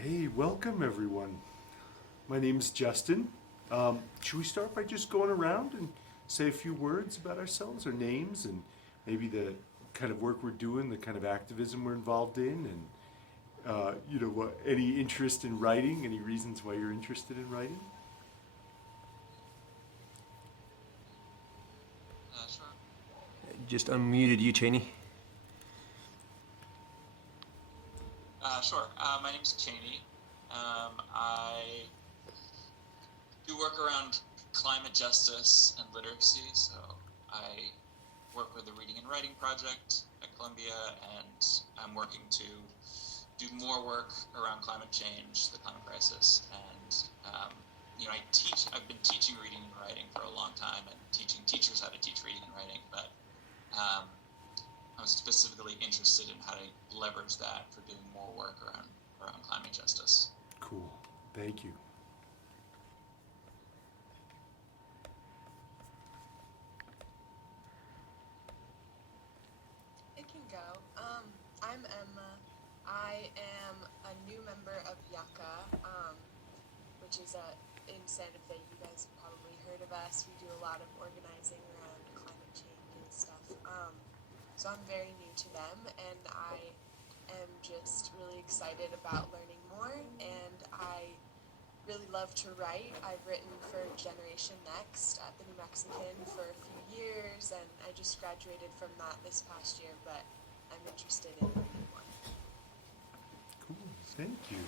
Okay, welcome everyone. My name is Justin. Should we start by just going around and say a few words about ourselves, our names, and maybe the kind of work we're doing, the kind of activism we're involved in, and any interest in writing, any reasons why you're interested in writing? Sure. Just unmuted you, Cheney. Sure. My name's Cheney. I do work around climate justice and literacy, so I work with the Reading and Writing Project at Columbia, and I'm working to do more work around climate change, the climate crisis, and I've been teaching reading and writing for a long time and teaching teachers how to teach reading and writing, but I'm specifically interested in how to leverage that for doing more work around climate justice. Cool. Thank you. It can go. I'm Emma. I am a new member of Yucca, which is in Santa Fe. You guys have probably heard of us. We do a lot of organizing around climate change and stuff. So I'm very new to them, and I am just really excited about learning more, and I really love to write. I've written for Generation Next at the New Mexican for a few years, and I just graduated from that this past year, but I'm interested in learning more. Cool. Thank you.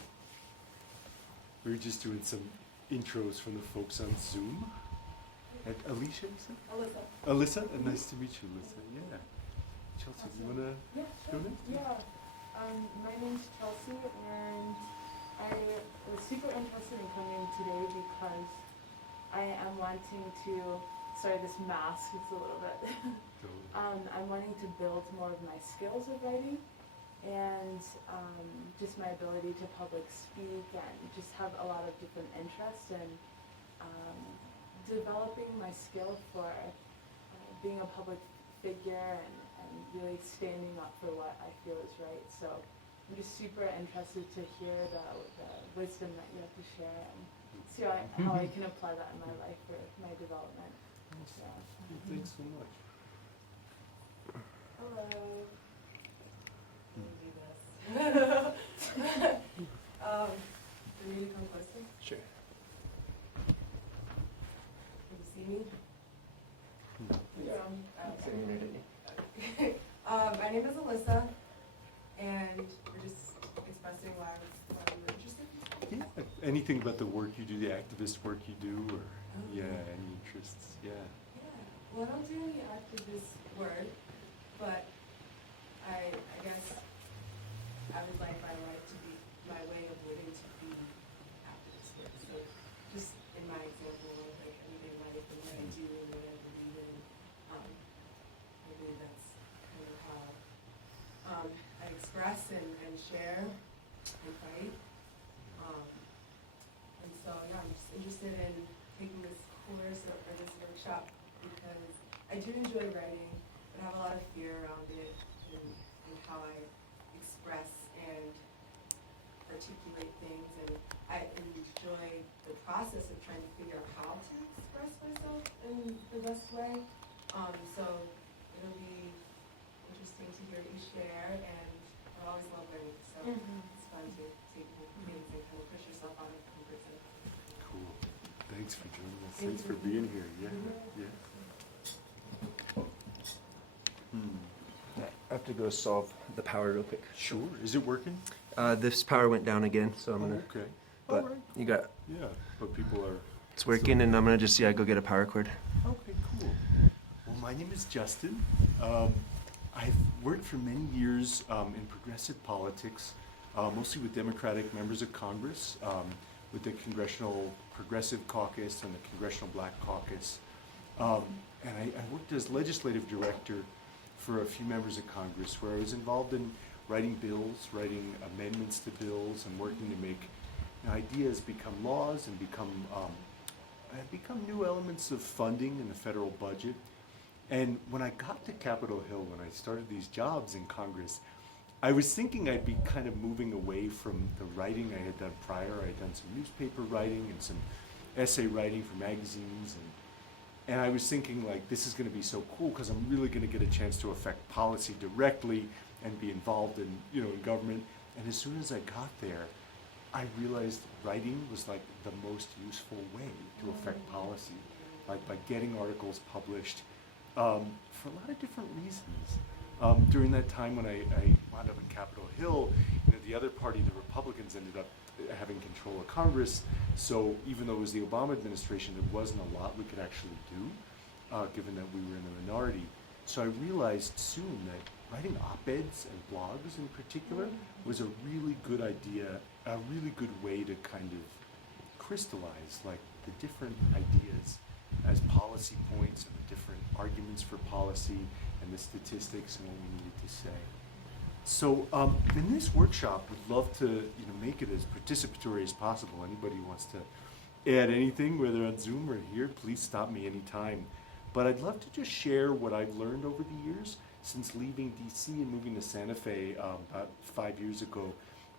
We were just doing some intros from the folks on Zoom. And Alicia, you said? Alyssa. Alyssa? Nice to meet you, Alyssa. Yeah. Chelsea, do you want to go next? Yeah. My name's Chelsea, and I was super interested in coming in today because I am wanting to, sorry, this mask is a little bit, I'm wanting to build more of my skills of writing and just my ability to public speak and just have a lot of different interests in developing my skill for being a public figure and really standing up for what I feel is right. So I'm just super interested to hear the wisdom that you have to share and see how I can apply that in my life for my development. Awesome. Thanks so much. Hello. Let me do this. For me to come closer? Sure. Can you see me? Yeah. Okay. My name is Alyssa, and we're just expressing why we're interested. Yeah. Anything about the work you do, the activist work you do, or any interests? Yeah. Well, I don't do any activist work, but I guess I would like my right to be, my way of living to be activist work. So just in my example of like everyday life and what I do and what I believe in, I believe that's kind of how I express and share and fight. And so yeah, I'm just interested in taking this course or this workshop because I do enjoy writing, but I have a lot of fear around it and how I express and articulate things, and I enjoy the process of trying to figure out how to express myself in the best way. So it'll be interesting to hear you share, and I always love learning, so it's fun to take new things and kind of push yourself out of the comfort zone. Cool. Thanks for joining us. Thanks for being here. Yeah. I have to go solve the power real quick. Sure. Is it working? This power went down again, so I'm gonna. Okay. But Alright. you got. Yeah, but people are. It's working, and I'm gonna just go get a power cord. Okay, cool. Well, my name is Justin. I've worked for many years in progressive politics, mostly with Democratic members of Congress, with the Congressional Progressive Caucus and the Congressional Black Caucus. And I worked as legislative director for a few members of Congress where I was involved in writing bills, writing amendments to bills, and working to make ideas become laws and become new elements of funding in the federal budget. And when I got to Capitol Hill, when I started these jobs in Congress, I was thinking I'd be kind of moving away from the writing I had done prior. I had done some newspaper writing and some essay writing for magazines, and I was thinking like this is going to be so cool because I'm really going to get a chance to affect policy directly and be involved in in government. And as soon as I got there, I realized writing was like the most useful way to affect policy, like by getting articles published for a lot of different reasons. During that time when I wound up in Capitol Hill, the other party, the Republicans, ended up having control of Congress. So even though it was the Obama administration, there wasn't a lot we could actually do, given that we were in the minority. So I realized soon that writing op-eds and blogs in particular was a really good idea, a really good way to kind of crystallize like the different ideas as policy points and the different arguments for policy and the statistics and what we needed to say. So in this workshop, we'd love to make it as participatory as possible. Anybody who wants to add anything, whether on Zoom or here, please stop me anytime. But I'd love to just share what I've learned over the years since leaving DC and moving to Santa Fe about 5 years ago.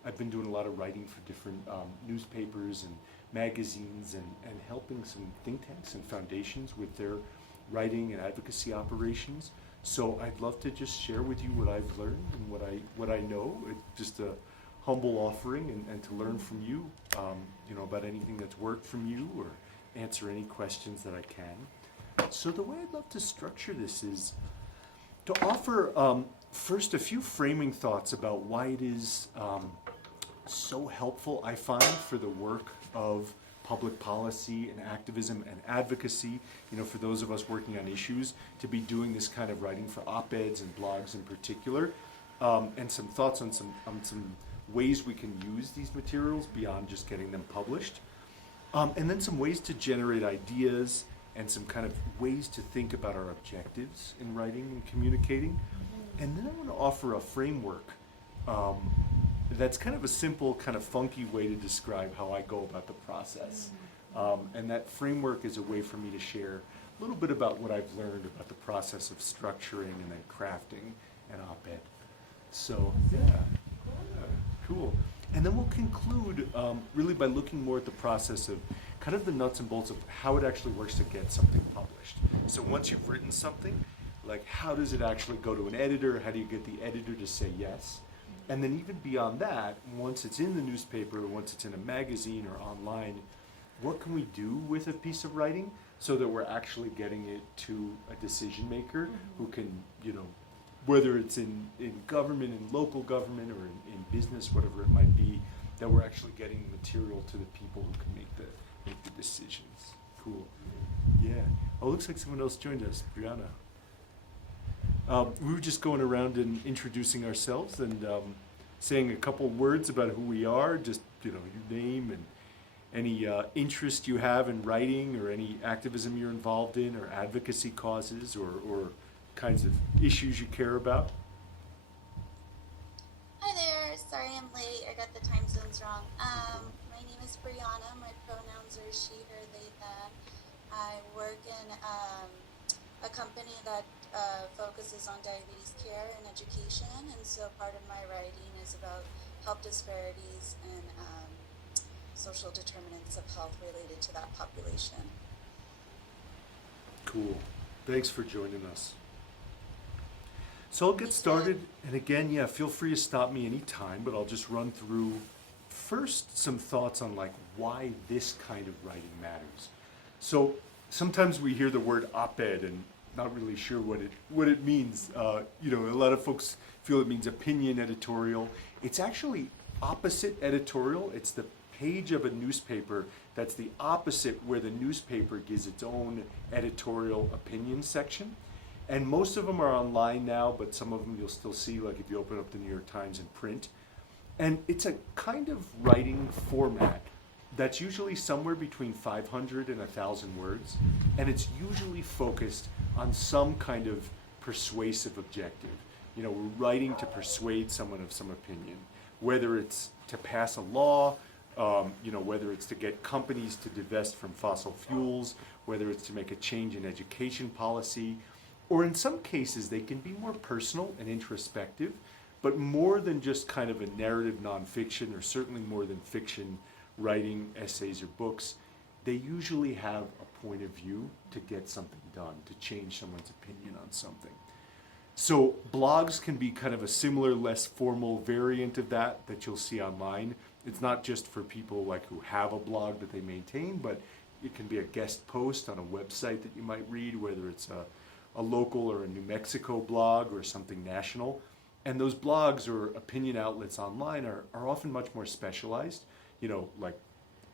I've been doing a lot of writing for different newspapers and magazines and helping some think tanks and foundations with their writing and advocacy operations. So I'd love to just share with you what I've learned and what I know. It's just a humble offering and to learn from you, about anything that's worked from you or answer any questions that I can. So the way I'd love to structure this is to offer first a few framing thoughts about why it is so helpful, I find, for the work of public policy and activism and advocacy, for those of us working on issues, to be doing this kind of writing for op-eds and blogs in particular, and some thoughts on some ways we can use these materials beyond just getting them published, and then some ways to generate ideas and some kind of ways to think about our objectives in writing and communicating. And then I want to offer a framework that's kind of a simple, kind of funky way to describe how I go about the process. And that framework is a way for me to share a little bit about what I've learned about the process of structuring and then crafting an op-ed. So, yeah, cool. And then we'll conclude really by looking more at the process of kind of the nuts and bolts of how it actually works to get something published. So once you've written something, like how does it actually go to an editor? How do you get the editor to say yes? And then even beyond that, once it's in the newspaper, once it's in a magazine or online, what can we do with a piece of writing so that we're actually getting it to a decision maker who can, whether it's in government, in local government, or in business, whatever it might be, that we're actually getting material to the people who can make the decisions. Cool. Yeah. Oh, looks like someone else joined us, Brianna. We were just going around and introducing ourselves and saying a couple words about who we are, just your name and any interest you have in writing or any activism you're involved in or advocacy causes or kinds of issues you care about. Hi there. Sorry I'm late. I got the time zones wrong. My name is Brianna. My pronouns are she, her, they, them. I work in a company that focuses on diabetes care and education, and so part of my writing is about health disparities and social determinants of health related to that population. Cool. Thanks for joining us. So I'll get started, and again, feel free to stop me anytime, but I'll just run through first some thoughts on why this kind of writing matters. So sometimes we hear the word op-ed and not really sure what it means. A lot of folks feel it means opinion editorial. It's actually opposite editorial. It's the page of a newspaper that's the opposite where the newspaper gives its own editorial opinion section. And most of them are online now, but some of them you'll still see, like if you open up the New York Times in print. And it's a kind of writing format that's usually somewhere between 500 and 1,000 words, and it's usually focused on some kind of persuasive objective. We're writing to persuade someone of some opinion, whether it's to pass a law, whether it's to get companies to divest from fossil fuels, whether it's to make a change in education policy, or in some cases they can be more personal and introspective, but more than just kind of a narrative nonfiction, or certainly more than fiction, writing essays or books, they usually have a point of view to get something done, to change someone's opinion on something. So blogs can be kind of a similar, less formal variant of that you'll see online. It's not just for people like who have a blog that they maintain, but it can be a guest post on a website that you might read, whether it's a local or a New Mexico blog or something national. And those blogs or opinion outlets online are often much more specialized, like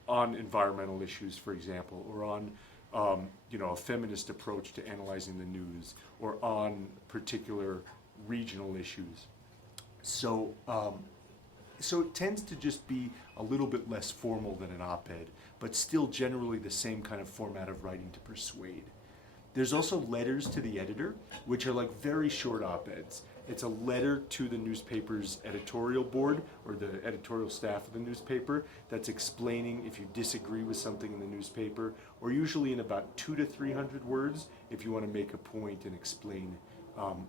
on environmental issues, for example, or on a feminist approach to analyzing the news, or on particular regional issues. So it tends to just be a little bit less formal than an op-ed, but still generally the same kind of format of writing to persuade. There's also letters to the editor, which are like very short op-eds. It's a letter to the newspaper's editorial board or the editorial staff of the newspaper that's explaining if you disagree with something in the newspaper, or usually in about 200 to 300 words if you want to make a point and explain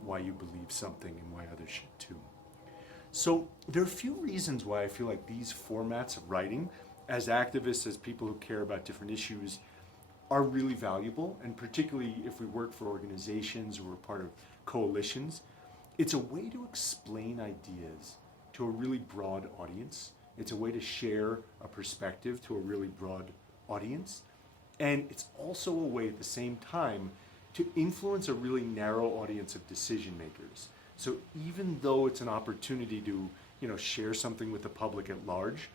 why you believe something and why others should too. So there are a few reasons why I feel like these formats of writing, as activists, as people who care about different issues, are really valuable, and particularly if we work for organizations or we're part of coalitions. It's a way to explain ideas to a really broad audience. It's a way to share a perspective to a really broad audience. And it's also a way at the same time to influence a really narrow audience of decision makers. So even though it's an opportunity to, share something with the public at large,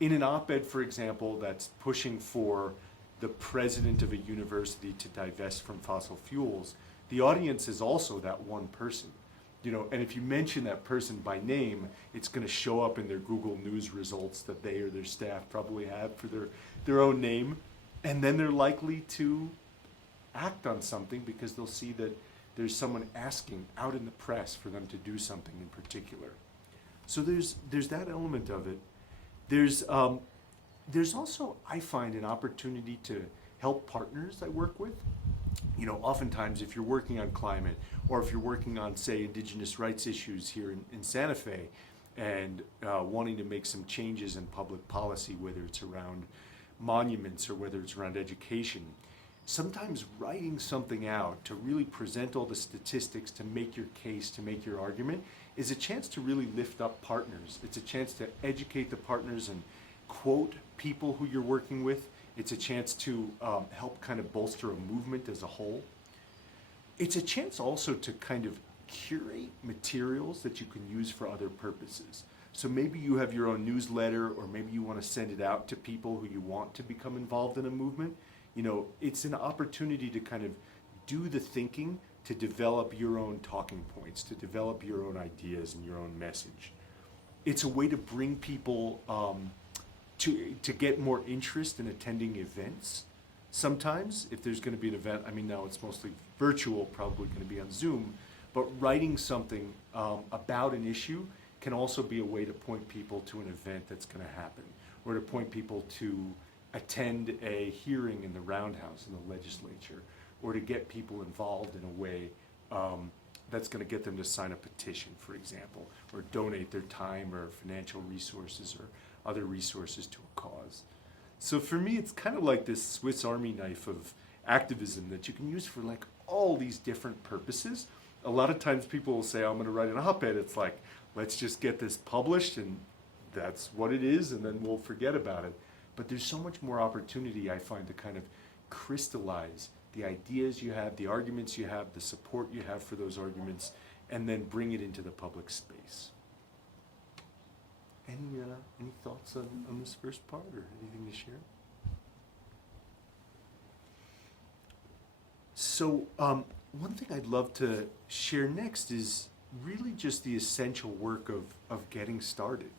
in an op-ed, for example, that's pushing for the president of a university to divest from fossil fuels, the audience is also that one person. And if you mention that person by name, it's going to show up in their Google News results that they or their staff probably have for their own name. And then they're likely to act on something because they'll see that there's someone asking out in the press for them to do something in particular. So there's that element of it. There's also, I find, an opportunity to help partners I work with. Oftentimes if you're working on climate, or if you're working on, say, indigenous rights issues here in Santa Fe, and wanting to make some changes in public policy, whether it's around monuments or whether it's around education, sometimes writing something out to really present all the statistics, to make your case, to make your argument, is a chance to really lift up partners. It's a chance to educate the partners and quote people who you're working with. It's a chance to help kind of bolster a movement as a whole. It's a chance also to kind of curate materials that you can use for other purposes. So maybe you have your own newsletter, or maybe you want to send it out to people who you want to become involved in a movement. It's an opportunity to kind of do the thinking, to develop your own talking points, to develop your own ideas and your own message. It's a way to bring people to get more interest in attending events. Sometimes, if there's going to be an event, now it's mostly virtual, probably going to be on Zoom, but writing something about an issue can also be a way to point people to an event that's going to happen, or to point people to attend a hearing in the Roundhouse in the legislature, or to get people involved in a way that's going to get them to sign a petition, for example, or donate their time or financial resources or other resources to a cause. So for me, it's kind of like this Swiss Army knife of activism that you can use for like all these different purposes. A lot of times people will say, I'm going to write an op-ed. It's like, let's just get this published and that's what it is, and then we'll forget about it. But there's so much more opportunity, I find, to kind of crystallize the ideas you have, the arguments you have, the support you have for those arguments, and then bring it into the public space. Any thoughts on this first part, or anything to share? So one thing I'd love to share next is really just the essential work of getting started.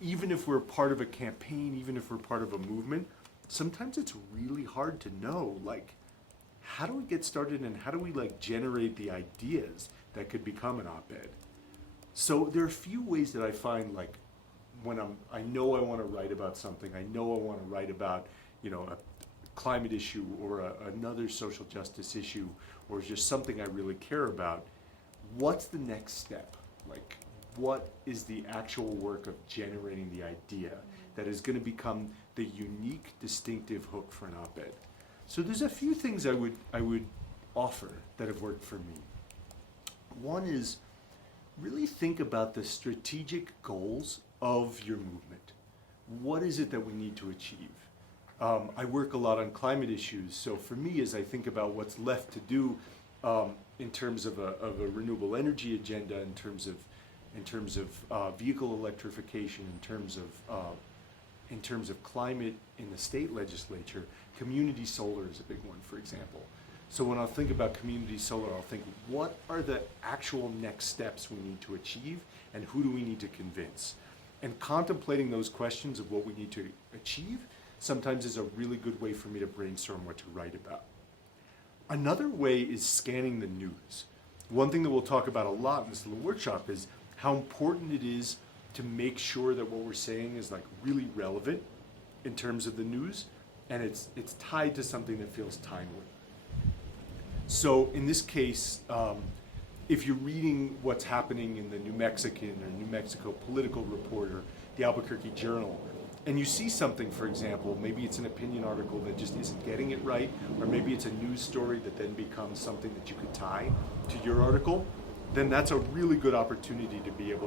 Even if we're part of a campaign, even if we're part of a movement, sometimes it's really hard to know, how do we get started, and how do we generate the ideas that could become an op-ed? So there are a few ways that I find, when I know I want to write about something, I know I want to write about, a climate issue or another social justice issue, or just something I really care about. what's the next step? Like, what is the actual work of generating the idea that is going to become the unique, distinctive hook for an op-ed? So there's a few things I would offer that have worked for me. One is really think about the strategic goals of your movement. What is it that we need to achieve? I work a lot on climate issues, so for me, as I think about what's left to do in terms of a renewable energy agenda, in terms of vehicle electrification, in terms of climate in the state legislature, community solar is a big one, for example. So when I think about community solar, I'll think, what are the actual next steps we need to achieve, and who do we need to convince? And contemplating those questions of what we need to achieve sometimes is a really good way for me to brainstorm what to write about. Another way is scanning the news. One thing that we'll talk about a lot in this little workshop is how important it is to make sure that what we're saying is like really relevant in terms of the news, and it's tied to something that feels timely. So in this case, if you're reading what's happening in the New Mexican or New Mexico Political Report or the Albuquerque Journal, and you see something, for example, maybe it's an opinion article that just isn't getting it right, or maybe it's a news story that then becomes something that you could tie to your article, then that's a really good opportunity to be able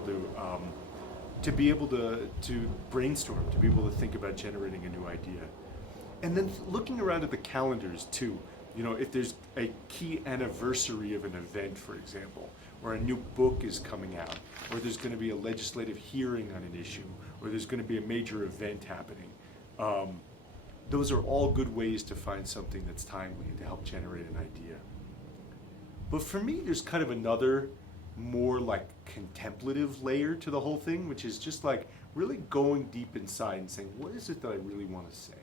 to brainstorm, to be able to think about generating a new idea. And then looking around at the calendars too. You know, if there's a key anniversary of an event, for example, or a new book is coming out, or there's going to be a legislative hearing on an issue, or there's going to be a major event happening, those are all good ways to find something that's timely and to help generate an idea. But for me, there's kind of another more like contemplative layer to the whole thing, which is just like really going deep inside and saying, what is it that I really want to say?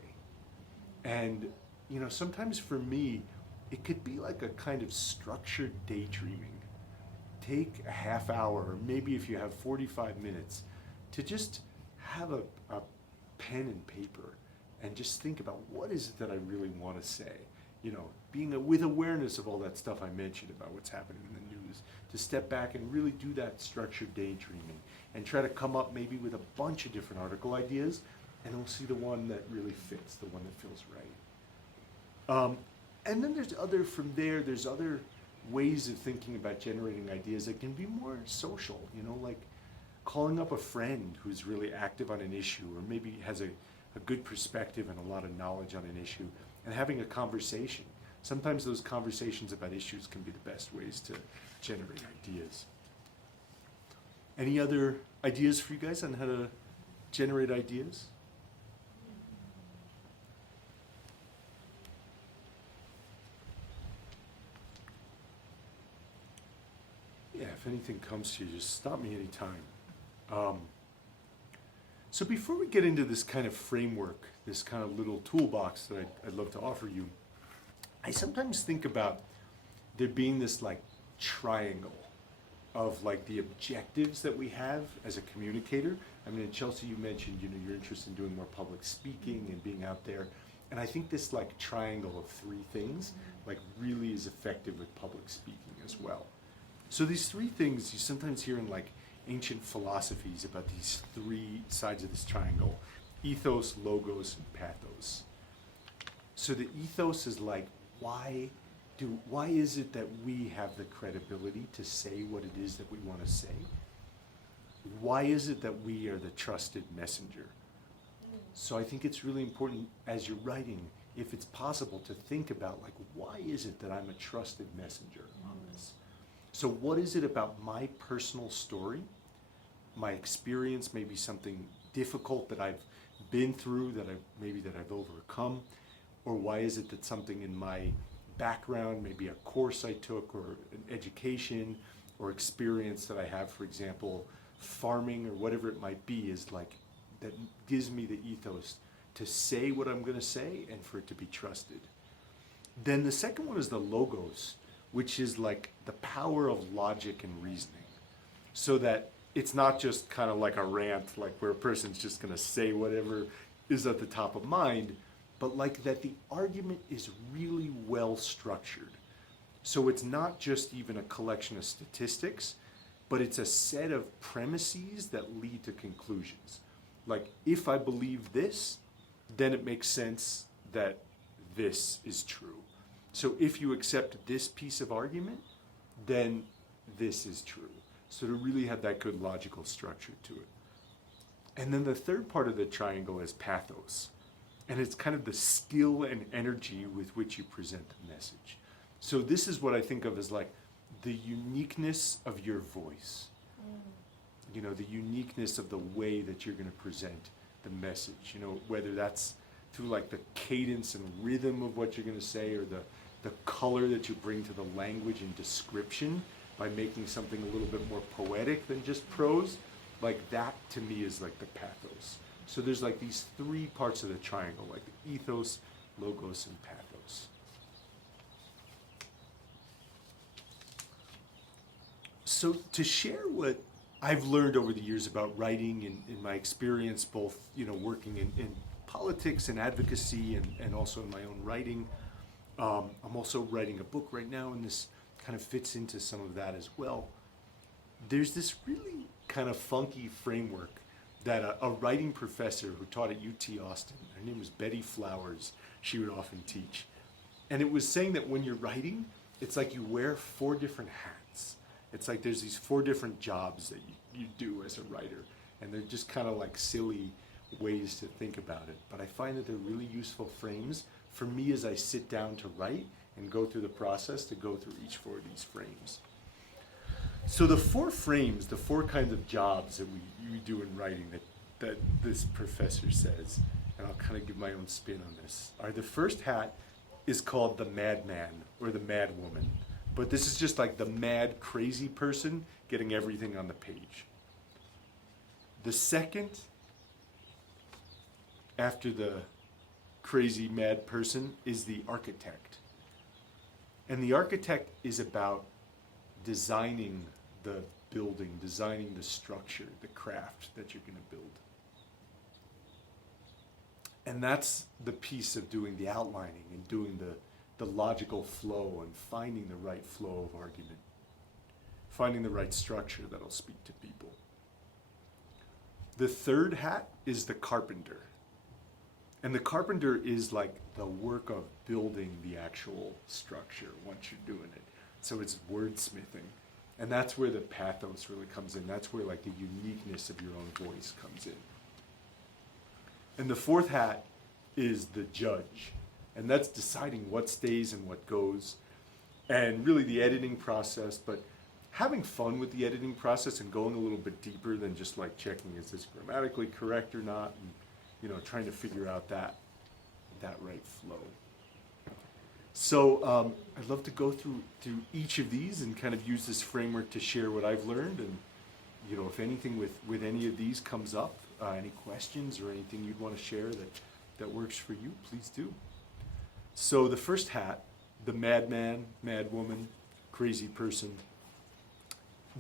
And you know, sometimes for me, it could be like a kind of structured daydreaming. Take a half hour, or maybe if you have 45 minutes, to just have a pen and paper and just think about what is it that I really want to say. You know, being with awareness of all that stuff I mentioned about what's happening in the news, to step back and really do that structured daydreaming and try to come up maybe with a bunch of different article ideas, and we'll see the one that really fits, the one that feels right. And then there's other ways of thinking about generating ideas that can be more social, you know, like calling up a friend who's really active on an issue, or maybe has a good perspective and a lot of knowledge on an issue, and having a conversation. Sometimes those conversations about issues can be the best ways to generate ideas. Any other ideas for you guys on how to generate ideas? Yeah, if anything comes to you, just stop me anytime. So before we get into this kind of framework, this kind of little toolbox that I'd love to offer you, I sometimes think about there being this like triangle of like the objectives that we have as a communicator. I mean, Chelsea, you mentioned, you know, you're interested in doing more public speaking and being out there. And I think this like triangle of three things like really is effective with public speaking as well. So these three things you sometimes hear in like ancient philosophies about these three sides of this triangle: ethos, logos, and pathos. So the ethos is like, why is it that we have the credibility to say what it is that we want to say? Why is it that we are the trusted messenger? So I think it's really important as you're writing, if it's possible, to think about like, why is it that I'm a trusted messenger on this? So what is it about my personal story, my experience, maybe something difficult that I've been through, that I've overcome, or why is it that something in my background, maybe a course I took or an education or experience that I have, for example, farming or whatever it might be, is like, that gives me the ethos to say what I'm going to say and for it to be trusted. Then the second one is the logos, which is like the power of logic and reasoning, so that it's not just kind of like a rant, like where a person's just going to say whatever is at the top of mind, but like that the argument is really well structured, So it's not just even a collection of statistics, but it's a set of premises that lead to conclusions. Like, if I believe this, then it makes sense that this is true. So if you accept this piece of argument, then this is true. So to really have that good logical structure to it. And then the third part of the triangle is pathos. And it's kind of the skill and energy with which you present the message. So this is what I think of as like the uniqueness of your voice. You know, the uniqueness of the way that you're going to present the message. You know, whether that's through like the cadence and rhythm of what you're going to say, or the color that you bring to the language and description by making something a little bit more poetic than just prose. Like that to me is like the pathos. So there's like these three parts of the triangle, like the ethos, logos, and pathos. So to share what I've learned over the years about writing and in my experience, both, you know, working in politics and advocacy and also in my own writing. I'm also writing a book right now, and this kind of fits into some of that as well. There's this really kind of funky framework that a writing professor who taught at UT Austin, her name was Betty Flowers, she would often teach. And it was saying that when you're writing, it's like you wear 4 different hats. It's like there's these 4 different jobs that you do as a writer. And they're just kind of like silly ways to think about it. But I find that they're really useful frames for me as I sit down to write and go through the process to go through each 4 of these frames. So the 4 frames, the 4 kinds of jobs that we do in writing that this professor says, and I'll kind of give my own spin on this, are the first hat is called the madman or the madwoman. But this is just like the mad, crazy person getting everything on the page. The second, after the crazy, mad person, is the architect. And the architect is about designing the building, designing the structure, the craft that you're going to build. And that's the piece of doing the outlining and doing the logical flow and finding the right flow of argument, finding the right structure that'll speak to people. The third hat is the carpenter. And the carpenter is like the work of building the actual structure once you're doing it. So it's wordsmithing. And that's where the pathos really comes in. That's where like the uniqueness of your own voice comes in. And the fourth hat is the judge. And that's deciding what stays and what goes. And really the editing process, but having fun with the editing process and going a little bit deeper than just like checking is this grammatically correct or not, and you know, trying to figure out that right flow. So I'd love to go through each of these and kind of use this framework to share what I've learned. And you know, if anything with any of these comes up, any questions or anything you'd want to share that works for you, please do. So the first hat, the madman, madwoman, crazy person.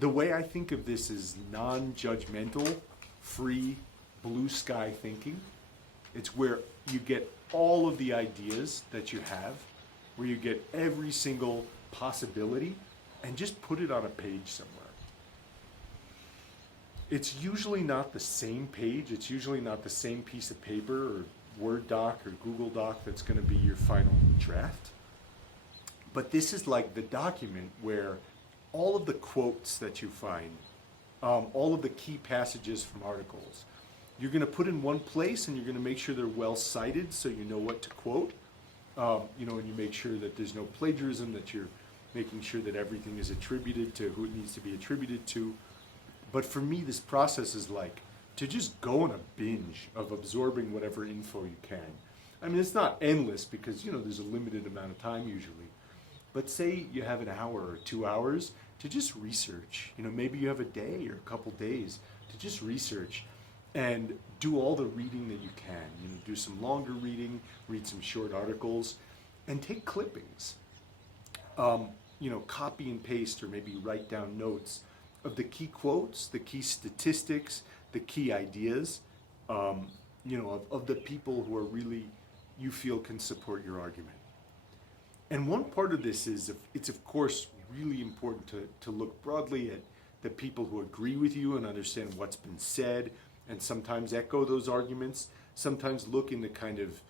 The way I think of this is non-judgmental, free, blue sky thinking. It's where you get all of the ideas that you have, where you get every single possibility and just put it on a page somewhere. It's usually not the same page. It's usually not the same piece of paper or Word doc or Google Doc that's going to be your final draft. But this is like the document where all of the quotes that you find, all of the key passages from articles, you're going to put in one place, and you're going to make sure they're well cited so you know what to quote. You know, and you make sure that there's no plagiarism, that you're making sure that everything is attributed to who it needs to be attributed to. But for me, this process is like to just go on a binge of absorbing whatever info you can. I mean, it's not endless because, you know, there's a limited amount of time usually. But say you have an hour or 2 hours to just research. You know, maybe you have a day or a couple days to just research and do all the reading that you can. You know, do some longer reading, read some short articles, and take clippings. You know, copy and paste or maybe write down notes of the key quotes, the key statistics, the key ideas, you know, of the people who are really, you feel can support your argument. And one part of this is, it's of course really important to look broadly at the people who agree with you and understand what's been said, and sometimes echo those arguments, sometimes look into kind of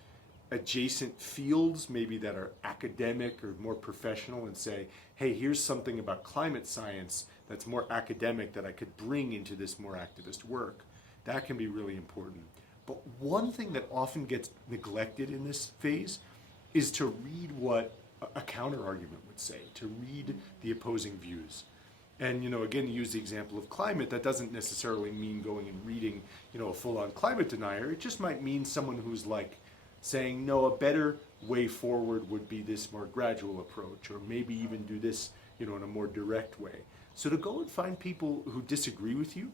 adjacent fields, maybe that are academic or more professional, and say, hey, here's something about climate science that's more academic that I could bring into this more activist work. That can be really important. But one thing that often gets neglected in this phase is to read what a counter argument would say, to read the opposing views. And, again, use the example of climate, that doesn't necessarily mean going and reading, a full-on climate denier. It just might mean someone who's like saying, no, a better way forward would be this more gradual approach, or maybe even do this, in a more direct way. So to go and find people who disagree with you,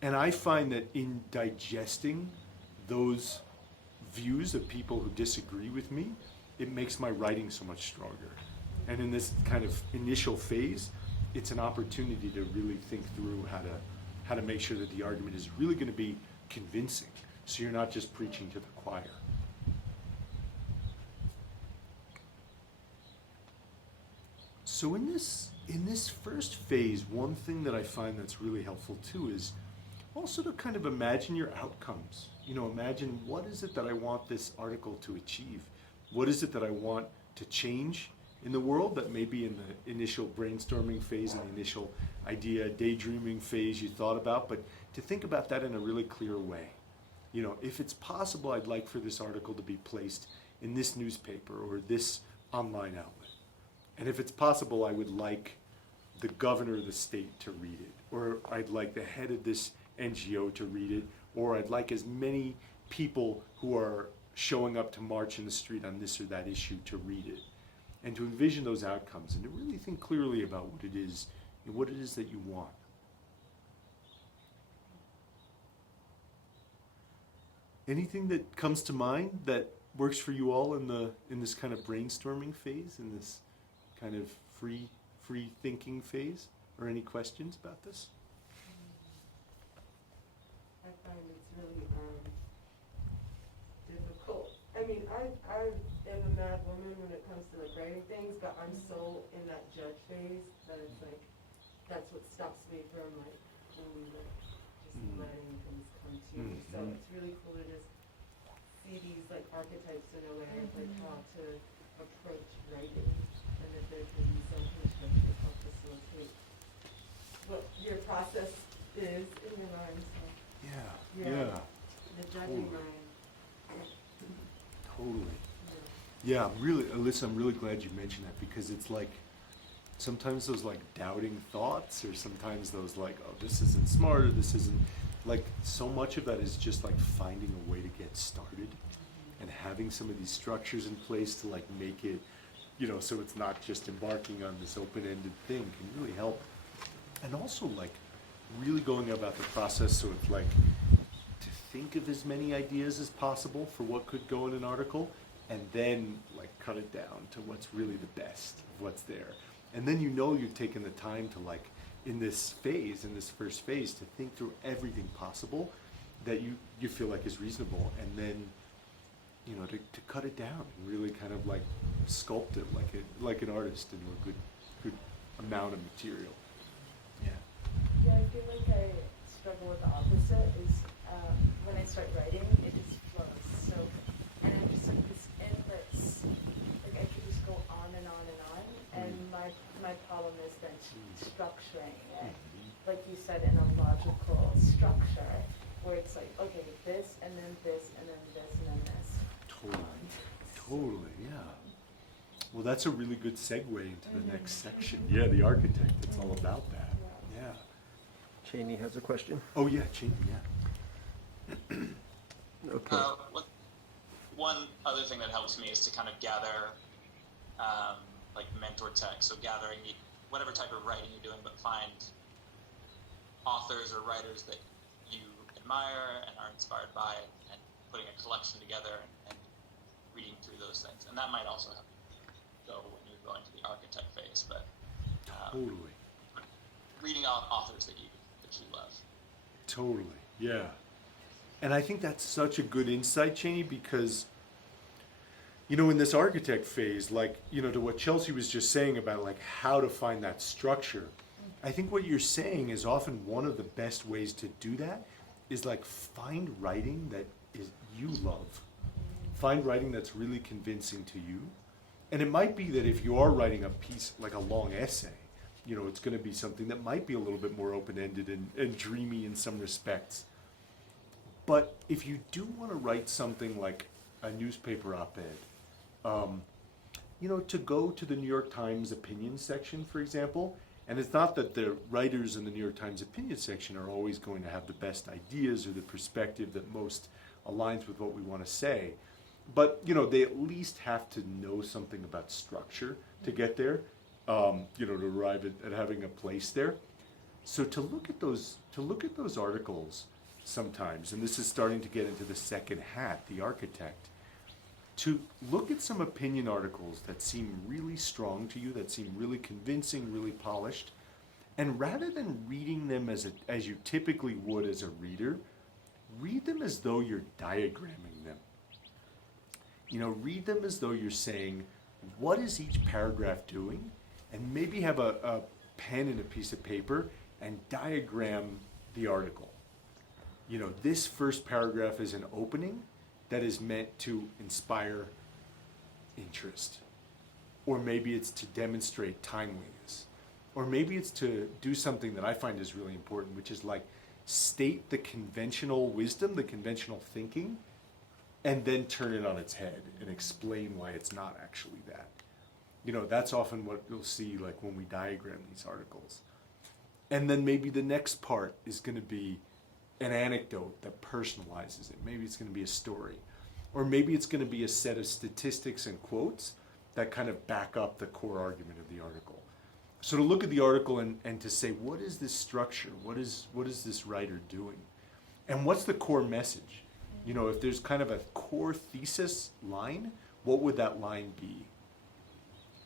and I find that in digesting those views of people who disagree with me, it makes my writing so much stronger. And in this kind of initial phase, it's an opportunity to really think through how to make sure that the argument is really going to be convincing, so you're not just preaching to the choir. So in this first phase, one thing that I find that's really helpful too is also to kind of imagine your outcomes. Imagine, what is it that I want this article to achieve? What is it that I want to change in the world that maybe in the initial brainstorming phase, in the initial idea, daydreaming phase you thought about, but to think about that in a really clear way. If it's possible, I'd like for this article to be placed in this newspaper or this online outlet. And if it's possible, I would like the governor of the state to read it, or I'd like the head of this NGO to read it, or I'd like as many people who are showing up to march in the street on this or that issue to read it. And to envision those outcomes and to really think clearly about what it is that you want. Anything that comes to mind that works for you all in this kind of brainstorming phase, in this kind of free thinking phase? Or any questions about this? I find it's really difficult. I mean, I am a mad woman when it comes to like writing things, but I'm so in that judge phase that it's like, that's what stops me from like fully like just letting things come to me. So it's really cool to just see these like archetypes in a way of like how to approach writing, and if there can be some pushback to help facilitate what your process is in your mind. So. Yeah. The judging mind. Totally. Yeah, Alyssa, I'm really glad you mentioned that, because it's like sometimes those like doubting thoughts, or sometimes those like, oh, this isn't smart, or this isn't, like, so much of that is just like finding a way to get started and having some of these structures in place to like make it, so it's not just embarking on this open-ended thing, can really help. And also like really going about the process so it's like to think of as many ideas as possible for what could go in an article, and then like cut it down to what's really the best of what's there. And then you've taken the time to like, in this first phase, to think through everything possible that you feel like is reasonable, and then to cut it down and really kind of like sculpt it like an artist into a good amount of material. Yeah, I feel like I struggle with the opposite. Is when I start writing, it just flows. So, and I'm just like this endless. Like I could just go on and on and on. And my problem is then structuring it, like you said, in a logical structure, where it's like, okay, this and then this and then this and then this. Totally, yeah. Well, that's a really good segue into the next section. Yeah, the architect. It's all about that. Yeah. Cheney has a question. Oh yeah, Cheney. Yeah. Okay. One other thing that helps me is to kind of gather, like mentor text. So gathering whatever type of writing you're doing, but find authors or writers that you admire and are inspired by, and putting a collection together and reading through those things. And that might also help you go when you're going to the architect phase. But Totally. reading authors that you love. Totally, yeah. And I think that's such a good insight, Cheney, because you know, in this architect phase, like, you know, to what Chelsea was just saying about like how to find that structure, I think what you're saying is often one of the best ways to do that is like find writing that is you love. Find writing that's really convincing to you. And it might be that if you are writing a piece, like a long essay, you know, it's going to be something that might be a little bit more open-ended and dreamy in some respects. But if you do want to write something like a newspaper op-ed, you know, to go to the New York Times opinion section, for example, and it's not that the writers in the New York Times opinion section are always going to have the best ideas or the perspective that most aligns with what we want to say, but, you know, they at least have to know something about structure to get there, you know, to arrive at having a place there. So to look at those articles sometimes, and this is starting to get into the second hat, the architect, to look at some opinion articles that seem really strong to you, that seem really convincing, really polished, and rather than reading them as you typically would as a reader, read them as though you're diagramming them. You know, read them as though you're saying, what is each paragraph doing? And maybe have a pen and a piece of paper and diagram the article. You know, this first paragraph is an opening that is meant to inspire interest. Or maybe it's to demonstrate timeliness. Or maybe it's to do something that I find is really important, which is like state the conventional wisdom, the conventional thinking, and then turn it on its head and explain why it's not actually that. You know, that's often what you'll see like when we diagram these articles. And then maybe the next part is going to be an anecdote that personalizes it. Maybe it's going to be a story. Or maybe it's going to be a set of statistics and quotes that kind of back up the core argument of the article. So to look at the article and to say, what is this structure? What is this writer doing? And what's the core message? You know, if there's kind of a core thesis line, what would that line be?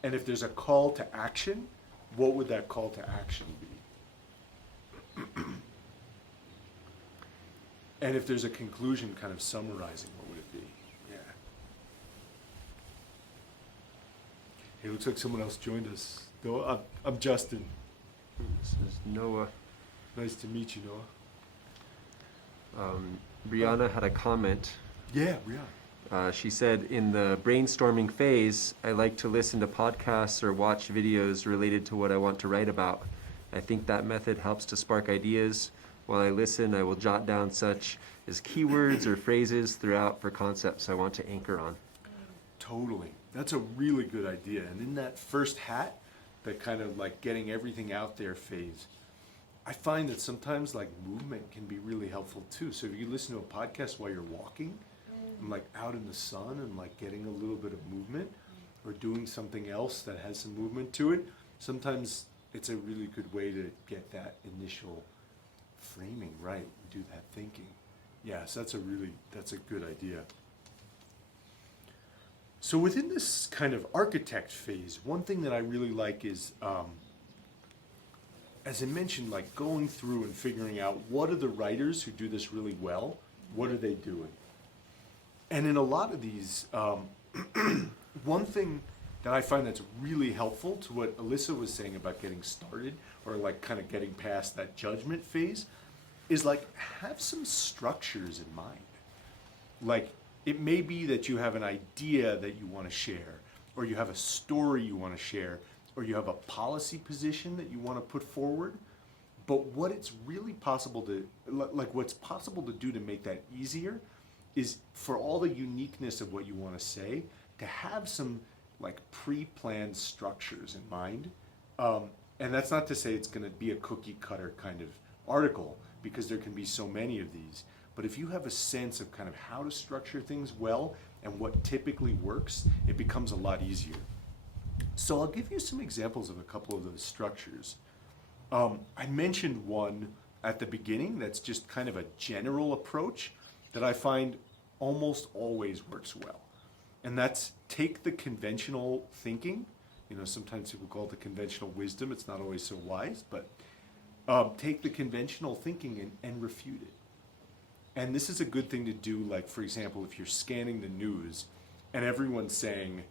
And if there's a call to action, what would that call to action be? And if there's a conclusion kind of summarizing, what would it be? Yeah. Hey, looks like someone else joined us. Noah, I'm Justin. This is Noah. Nice to meet you, Noah. Brianna had a comment. Yeah, Brianna. She said, in the brainstorming phase, I like to listen to podcasts or watch videos related to what I want to write about. I think that method helps to spark ideas. While I listen, I will jot down such as keywords or phrases throughout for concepts I want to anchor on. Totally. That's a really good idea. And in that first hat, that kind of like getting everything out there phase, I find that sometimes like movement can be really helpful too. So if you listen to a podcast while you're walking, and like out in the sun and like getting a little bit of movement or doing something else that has some movement to it, sometimes it's a really good way to get that initial framing right and do that thinking. Yes, that's a good idea. So within this kind of architect phase, one thing that I really like is, as I mentioned, like going through and figuring out what are the writers who do this really well, what are they doing? And in a lot of these, one thing that I find that's really helpful to what Alyssa was saying about getting started or like kind of getting past that judgment phase is like have some structures in mind. Like it may be that you have an idea that you want to share, or you have a story you want to share, or you have a policy position that you want to put forward. But what it's really possible to, like what's possible to do to make that easier is for all the uniqueness of what you want to say, to have some like pre-planned structures in mind. And that's not to say it's going to be a cookie cutter kind of article, because there can be so many of these. But if you have a sense of kind of how to structure things well and what typically works, it becomes a lot easier. So I'll give you some examples of a couple of those structures. I mentioned one at the beginning that's just kind of a general approach that I find almost always works well. And that's take the conventional thinking, you know, sometimes people call it the conventional wisdom, it's not always so wise, but take the conventional thinking and refute it. And this is a good thing to do, like, for example, if you're scanning the news and everyone's saying,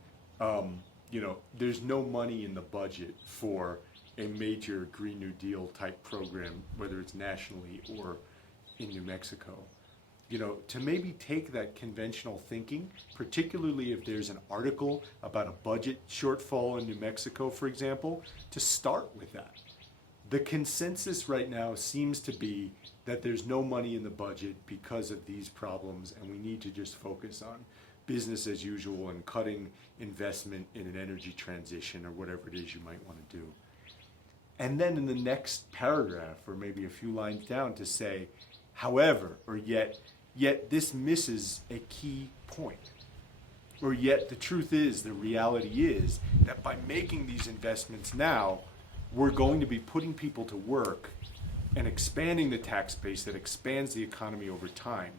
there's no money in the budget for a major Green New Deal type program, whether it's nationally or in New Mexico. To maybe take that conventional thinking, particularly if there's an article about a budget shortfall in New Mexico, for example, to start with that. The consensus right now seems to be that there's no money in the budget because of these problems, and we need to just focus on business as usual and cutting investment in an energy transition or whatever it is you might want to do. And then in the next paragraph, or maybe a few lines down, to say, however, or yet this misses a key point. Or yet the truth is, the reality is, that by making these investments now, we're going to be putting people to work and expanding the tax base that expands the economy over time.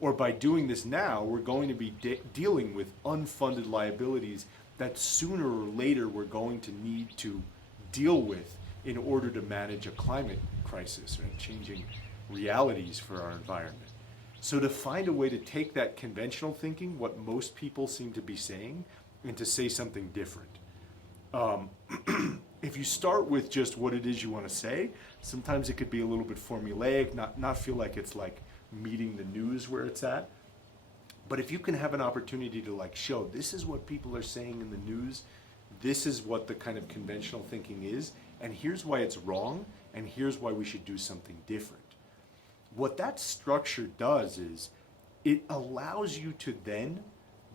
Or by doing this now, we're going to be dealing with unfunded liabilities that sooner or later we're going to need to deal with in order to manage a climate crisis and changing realities for our environment. So to find a way to take that conventional thinking, what most people seem to be saying, and to say something different. If you start with just what it is you want to say, sometimes it could be a little bit formulaic, not feel like it's like meeting the news where it's at. But if you can have an opportunity to show, this is what people are saying in the news, this is what the kind of conventional thinking is, and here's why it's wrong, and here's why we should do something different. What that structure does is it allows you to then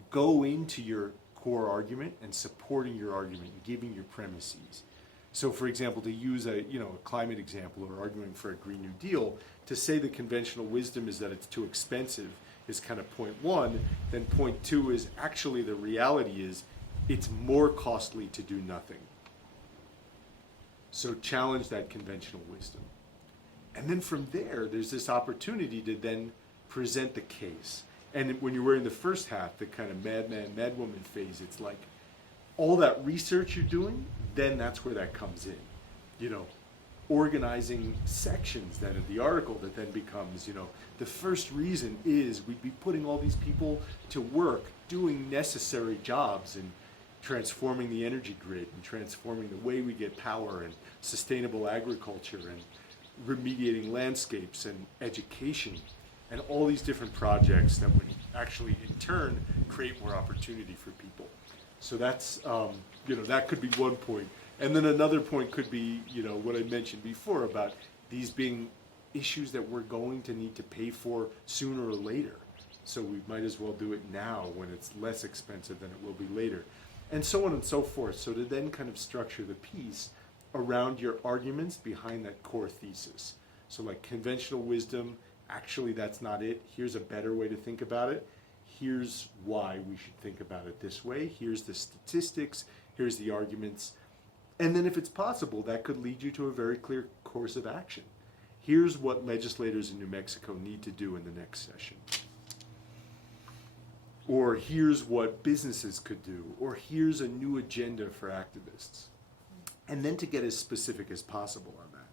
go into your core argument and supporting your argument and giving your premises. So for example, to use a climate example or arguing for a Green New Deal, to say the conventional wisdom is that it's too expensive is kind of point one, then point two is actually the reality is it's more costly to do nothing. So challenge that conventional wisdom. And then from there, there's this opportunity to then present the case. And when you're wearing the first hat, the kind of madman, madwoman phase, it's like all that research you're doing, then that's where that comes in. Organizing sections then of the article that then becomes, the first reason is we'd be putting all these people to work doing necessary jobs and transforming the energy grid and transforming the way we get power and sustainable agriculture and remediating landscapes and education and all these different projects that would actually in turn create more opportunity for people. So that's, that could be one point. And then another point could be, what I mentioned before about these being issues that we're going to need to pay for sooner or later. So we might as well do it now when it's less expensive than it will be later. And so on and so forth. So to then kind of structure the piece around your arguments behind that core thesis. So like conventional wisdom, actually that's not it. Here's a better way to think about it. Here's why we should think about it this way. Here's the statistics. Here's the arguments. And then if it's possible, that could lead you to a very clear course of action. Here's what legislators in New Mexico need to do in the next session. Or here's what businesses could do. Or here's a new agenda for activists. And then to get as specific as possible on that.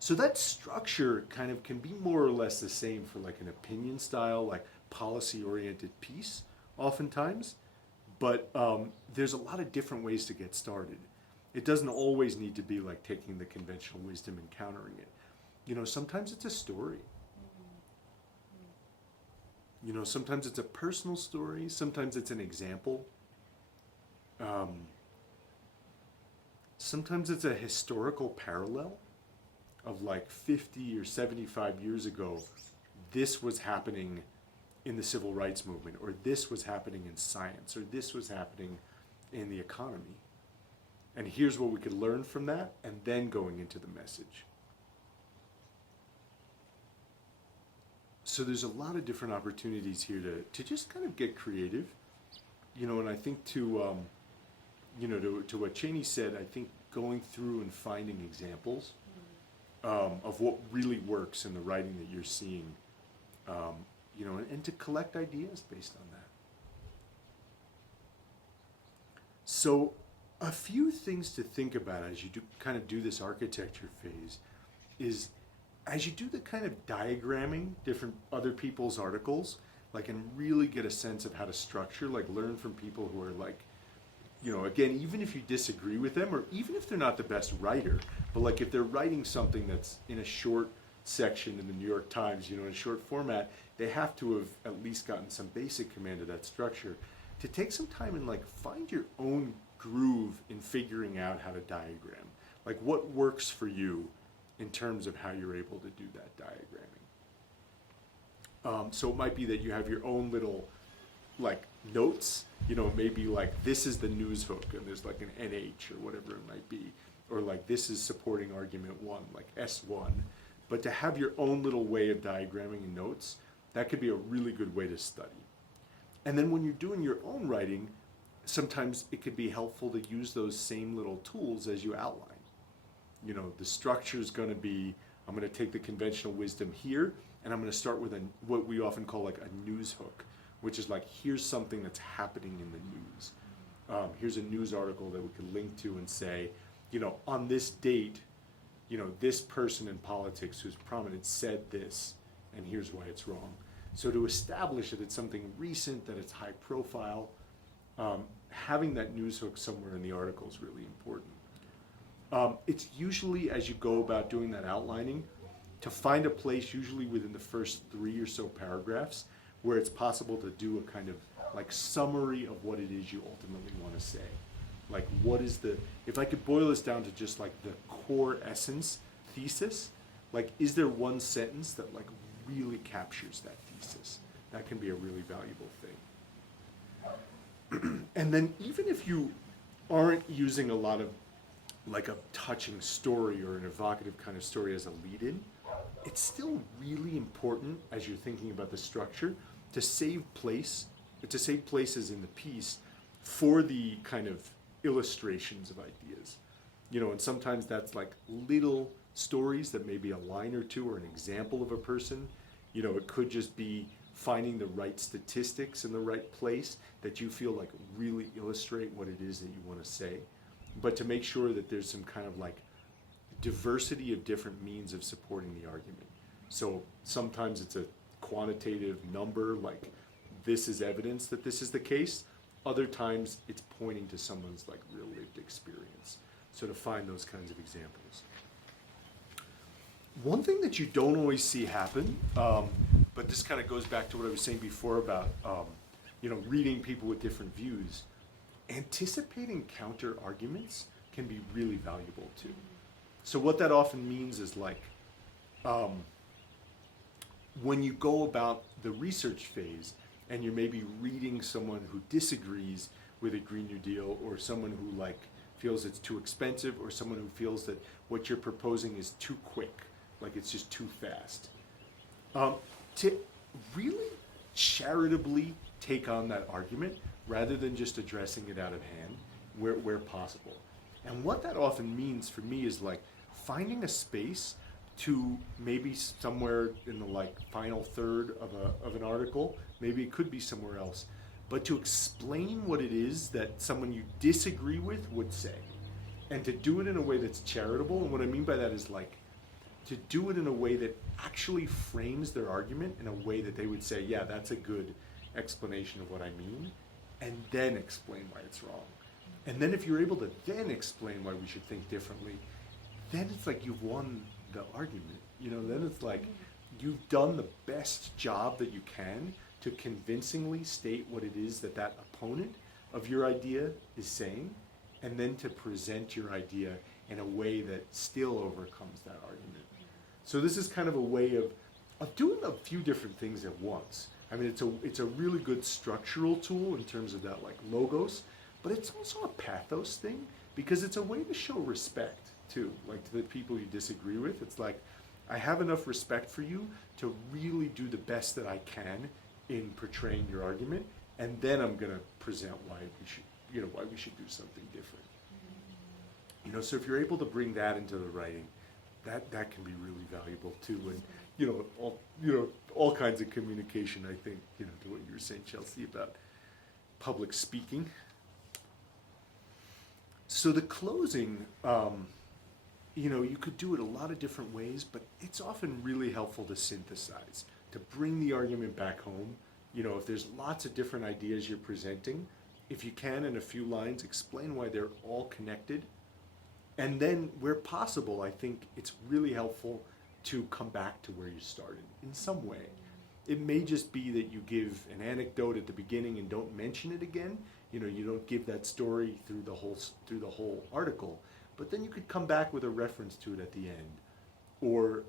So that structure kind of can be more or less the same for like an opinion style, like policy-oriented piece, oftentimes. But there's a lot of different ways to get started. It doesn't always need to be like taking the conventional wisdom and countering it. Sometimes it's a story. Sometimes it's a personal story. Sometimes it's an example. Sometimes it's a historical parallel of like 50 or 75 years ago, this was happening in the civil rights movement, or this was happening in science, or this was happening in the economy. And here's what we could learn from that, and then going into the message. So there's a lot of different opportunities here to just kind of get creative. And I think to what Cheney said, I think going through and finding examples of what really works in the writing that you're seeing, and to collect ideas based on that. So a few things to think about as you do this architecture phase is, as you do the kind of diagramming different other people's articles, like, and really get a sense of how to structure, like learn from people who are like, you know, again, even if you disagree with them, or even if they're not the best writer, but like if they're writing something that's in a short section in the New York Times, you know, in a short format, they have to have at least gotten some basic command of that structure. To take some time and like find your own groove in figuring out how to diagram. Like what works for you in terms of how you're able to do that diagramming. So it might be that you have your own little like notes, you know, maybe like this is the news hook and there's like an NH or whatever it might be, or like this is supporting argument 1, like S1. But to have your own little way of diagramming in notes, that could be a really good way to study. And then when you're doing your own writing, sometimes it could be helpful to use those same little tools as you outline. You know, the structure is going to be, I'm going to take the conventional wisdom here, and I'm going to start with what we often call like a news hook, which is like, here's something that's happening in the news. Here's a news article that we could link to and say, you know, on this date, you know, this person in politics who's prominent said this, and here's why it's wrong. So to establish that it's something recent, that it's high profile, having that news hook somewhere in the article is really important. It's usually, as you go about doing that outlining, to find a place usually within the first 3 or so paragraphs where it's possible to do a kind of like summary of what it is you ultimately want to say. Like what is if I could boil this down to just like the core essence thesis, like is there one sentence that like really captures that thesis? That can be a really valuable thing. And then even if you aren't using a lot of like a touching story or an evocative kind of story as a lead-in, it's still really important as you're thinking about the structure to save places in the piece for the kind of illustrations of ideas. You know, and sometimes that's like little stories that may be a line or two or an example of a person. You know, it could just be finding the right statistics in the right place that you feel like really illustrate what it is that you want to say. But to make sure that there's some kind of like diversity of different means of supporting the argument. So sometimes it's a quantitative number, like this is evidence that this is the case. Other times it's pointing to someone's like real lived experience. So to find those kinds of examples. One thing that you don't always see happen, but this kind of goes back to what I was saying before about you know, reading people with different views. Anticipating counter arguments can be really valuable too. So what that often means is like when you go about the research phase and you're maybe reading someone who disagrees with a Green New Deal, or someone who like feels it's too expensive, or someone who feels that what you're proposing is too quick, like it's just too fast. To really charitably take on that argument rather than just addressing it out of hand where possible. And what that often means for me is like finding a space to maybe somewhere in the like final third of an article, maybe it could be somewhere else, but to explain what it is that someone you disagree with would say, and to do it in a way that's charitable. And what I mean by that is like to do it in a way that actually frames their argument in a way that they would say, yeah, that's a good explanation of what I mean, and then explain why it's wrong. And then if you're able to then explain why we should think differently, then it's like you've won the argument. You know, then it's like you've done the best job that you can to convincingly state what it is that that opponent of your idea is saying, and then to present your idea in a way that still overcomes that argument. So this is kind of a way of doing a few different things at once. I mean, it's a really good structural tool in terms of that like logos, but it's also a pathos thing because it's a way to show respect too, like to the people you disagree with. It's like, I have enough respect for you to really do the best that I can in portraying your argument, and then I'm gonna present why we should do something different. You know, so if you're able to bring that into the writing, that can be really valuable too. And all kinds of communication, I think, to what you were saying, Chelsea, about public speaking. So the closing, you could do it a lot of different ways, but it's often really helpful to synthesize, to bring the argument back home if there's lots of different ideas you're presenting, if you can, in a few lines, explain why they're all connected. And then, where possible, I think it's really helpful to come back to where you started in some way. It may just be that you give an anecdote at the beginning and don't mention it again. You don't give that story through the whole article, but then you could come back with a reference to it at the end, or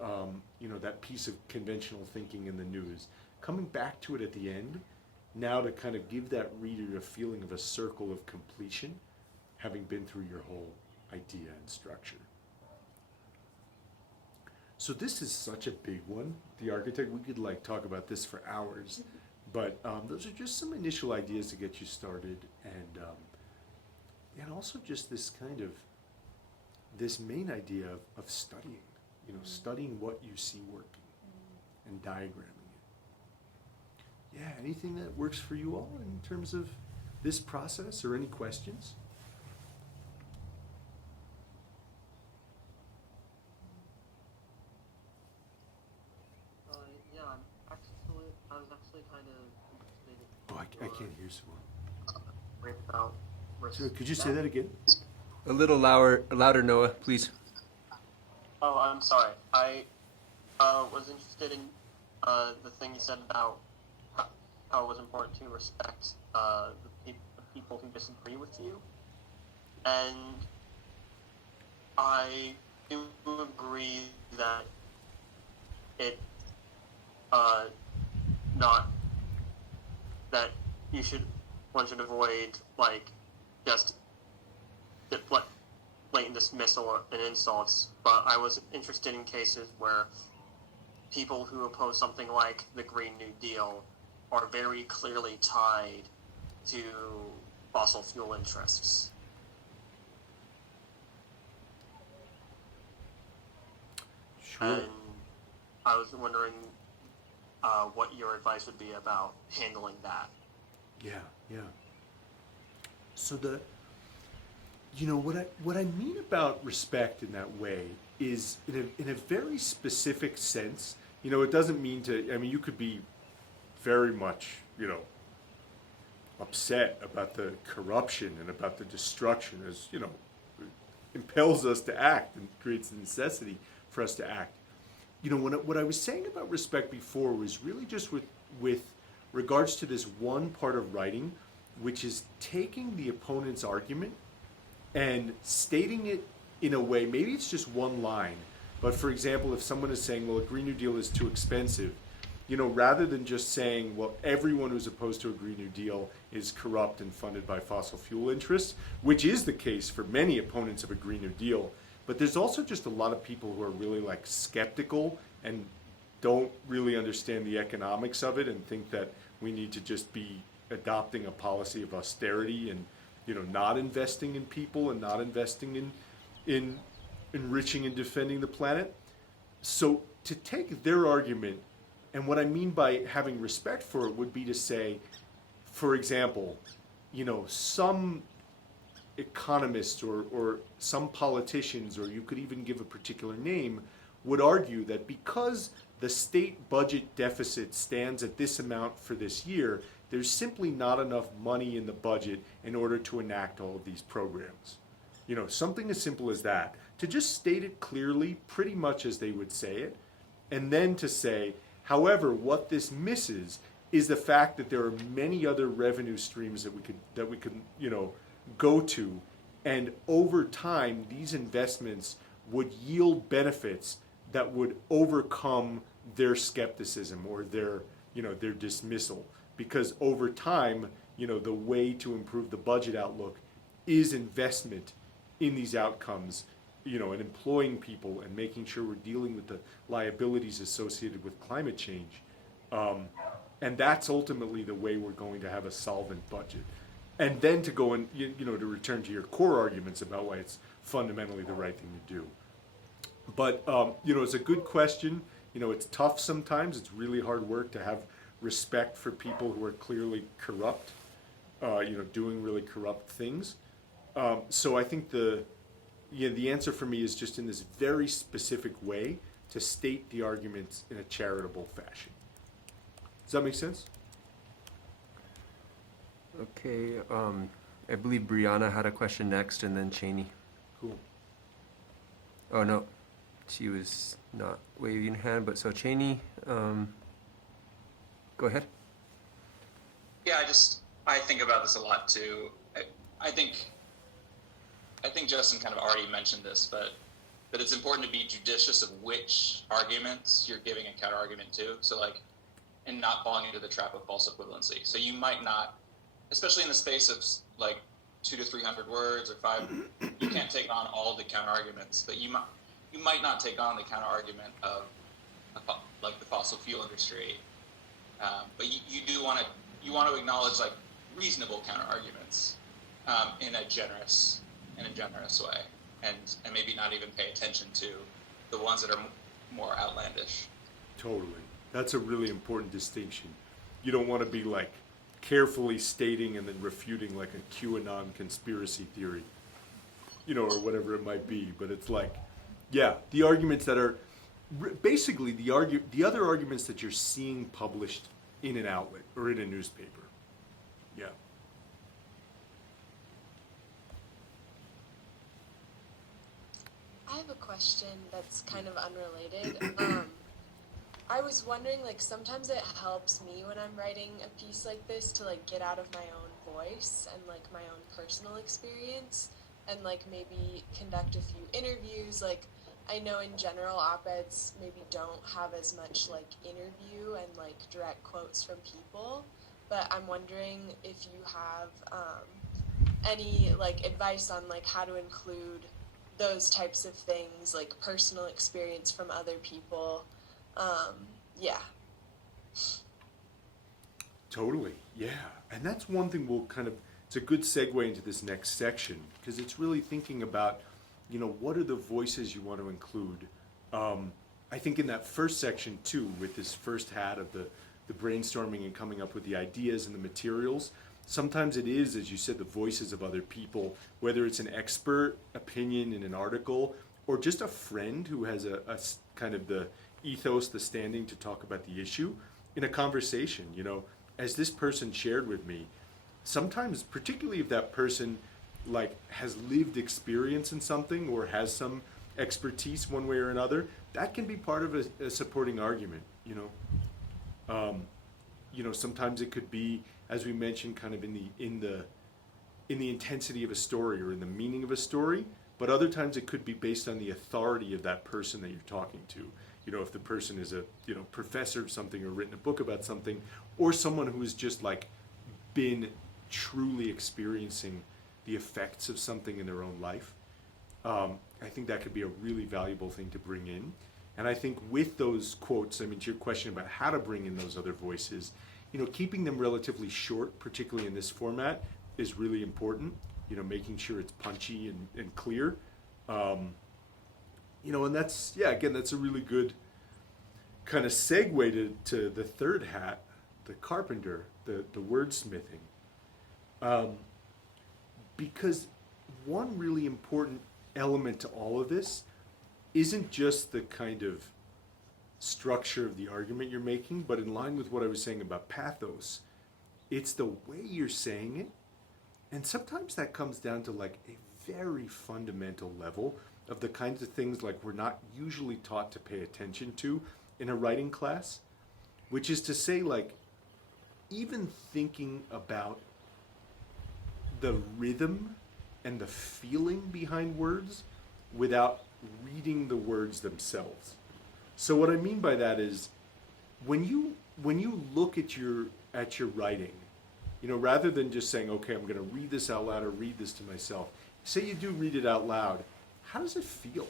that piece of conventional thinking in the news. Coming back to it at the end, now to kind of give that reader a feeling of a circle of completion, having been through your whole idea and structure. So this is such a big one, the architect. We could talk about this for hours, but those are just some initial ideas to get you started, and also just this this main idea of studying, studying what you see working and diagramming it. Yeah, anything that works for you all in terms of this process, or any questions? I was actually kind of interested in. Oh, I can't hear so well. About So could you say that again? A little louder, Noah, please. Oh, I'm sorry. I was interested in the thing you said about how it was important to respect the people who disagree with you, and I do agree that it not that one should avoid just blatant dismissal and insults, but I was interested in cases where people who oppose something like the Green New Deal are very clearly tied to fossil fuel interests. Sure. And I was wondering what your advice would be about handling that. Yeah. So what I mean about respect in that way is in a very specific sense. It doesn't mean to. I mean, you could be very much upset about the corruption and about the destruction, as impels us to act and creates the necessity for us to act. What I was saying about respect before was really just with regards to this one part of writing, which is taking the opponent's argument and stating it in a way, maybe it's just one line, but for example, if someone is saying, well, a Green New Deal is too expensive, rather than just saying, well, everyone who's opposed to a Green New Deal is corrupt and funded by fossil fuel interests, which is the case for many opponents of a Green New Deal. But there's also just a lot of people who are really skeptical and don't really understand the economics of it, and think that we need to just be adopting a policy of austerity and not investing in people and not investing in enriching and defending the planet. So to take their argument, and what I mean by having respect for it would be to say, for example, some economists or some politicians, or you could even give a particular name, would argue that because the state budget deficit stands at this amount for this year, there's simply not enough money in the budget in order to enact all of these programs. Something as simple as that. To just state it clearly, pretty much as they would say it, and then to say, however, what this misses is the fact that there are many other revenue streams that we could go to, and over time these investments would yield benefits that would overcome their skepticism or their dismissal, because over time the way to improve the budget outlook is investment in these outcomes, and employing people and making sure we're dealing with the liabilities associated with climate change, and that's ultimately the way we're going to have a solvent budget. And then to go and to return to your core arguments about why it's fundamentally the right thing to do. But it's a good question. It's tough sometimes. It's really hard work to have respect for people who are clearly corrupt, doing really corrupt things. So I think the answer for me is just in this very specific way to state the arguments in a charitable fashion. Does that make sense? Okay, I believe Brianna had a question next, and then Cheney. Cool. Oh, no, she was not waving her hand, but so Cheney, go ahead. Yeah, I think about this a lot too. I think Justin kind of already mentioned this, but it's important to be judicious of which arguments you're giving a counter argument to. So like, and not falling into the trap of false equivalency. So you might not, especially in the space of like 200 to 300 words or 5, you can't take on all the counter arguments, but you might not take on the counter argument of like the fossil fuel industry. But you do want to acknowledge like reasonable counter arguments in a generous way, and maybe not even pay attention to the ones that are more outlandish. Totally. That's a really important distinction. You don't want to be like carefully stating and then refuting like a QAnon conspiracy theory, or whatever it might be. But it's like, yeah, the arguments that are basically the other arguments that you're seeing published in an outlet or in a newspaper. Yeah. I have a question that's kind of unrelated. I was wondering, like, sometimes it helps me when I'm writing a piece like this to, like, get out of my own voice and, like, my own personal experience and, like, maybe conduct a few interviews. Like, I know in general op-eds maybe don't have as much, like, interview and, like, direct quotes from people, but I'm wondering if you have any, like, advice on, like, how to include those types of things, like personal experience from other people. Yeah. Totally, yeah. And that's one thing it's a good segue into this next section, because it's really thinking about, what are the voices you want to include. I think in that first section too, with this first hat of the brainstorming and coming up with the ideas and the materials, sometimes it is, as you said, the voices of other people, whether it's an expert opinion in an article or just a friend who has a kind of the ethos, the standing to talk about the issue in a conversation. As this person shared with me, sometimes, particularly if that person like has lived experience in something or has some expertise one way or another, that can be part of a supporting argument. Sometimes it could be, as we mentioned, kind of in the intensity of a story or in the meaning of a story, but other times it could be based on the authority of that person that you're talking to. If the person is a professor of something or written a book about something, or someone who has just like been truly experiencing the effects of something in their own life, I think that could be a really valuable thing to bring in. And I think with those quotes, to your question about how to bring in those other voices, keeping them relatively short, particularly in this format, is really important. Making sure it's punchy and clear. And that's, again, that's a really good kind of segue to the third hat, the Carpenter, the wordsmithing. Because one really important element to all of this isn't just the kind of structure of the argument you're making, but in line with what I was saying about pathos, it's the way you're saying it. And sometimes that comes down to like a very fundamental level of the kinds of things like we're not usually taught to pay attention to in a writing class, which is to say, like, even thinking about the rhythm and the feeling behind words without reading the words themselves. So what I mean by that is when you look at your writing, rather than just saying, okay, I'm going to read this out loud or read this to myself, say you do read it out loud, how does it feel?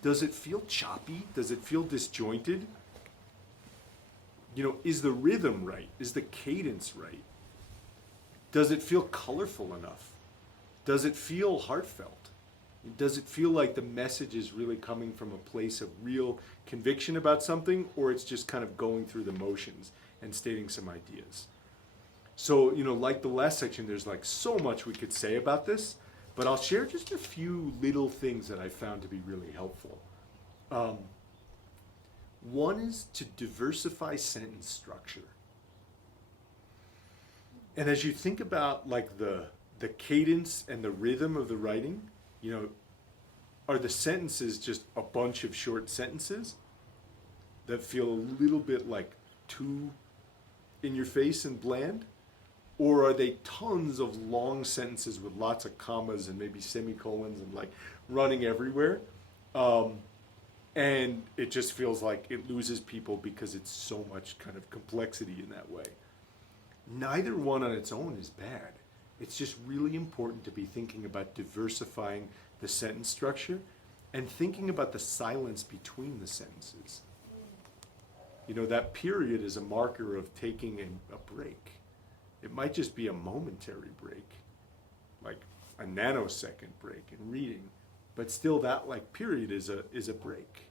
Does it feel choppy? Does it feel disjointed? Is the rhythm right? Is the cadence right? Does it feel colorful enough? Does it feel heartfelt? Does it feel like the message is really coming from a place of real conviction about something, or it's just kind of going through the motions and stating some ideas? So, like the last section, there's like so much we could say about this, but I'll share just a few little things that I found to be really helpful. One is to diversify sentence structure. And as you think about like the cadence and the rhythm of the writing, you know, are the sentences just a bunch of short sentences that feel a little bit like too in your face and bland? Or are they tons of long sentences with lots of commas and maybe semicolons and like running everywhere? And it just feels like it loses people because it's so much kind of complexity in that way. Neither one on its own is bad. It's just really important to be thinking about diversifying the sentence structure and thinking about the silence between the sentences. You know, that period is a marker of taking a break. It might just be a momentary break, like a nanosecond break in reading, but still that like period is a break.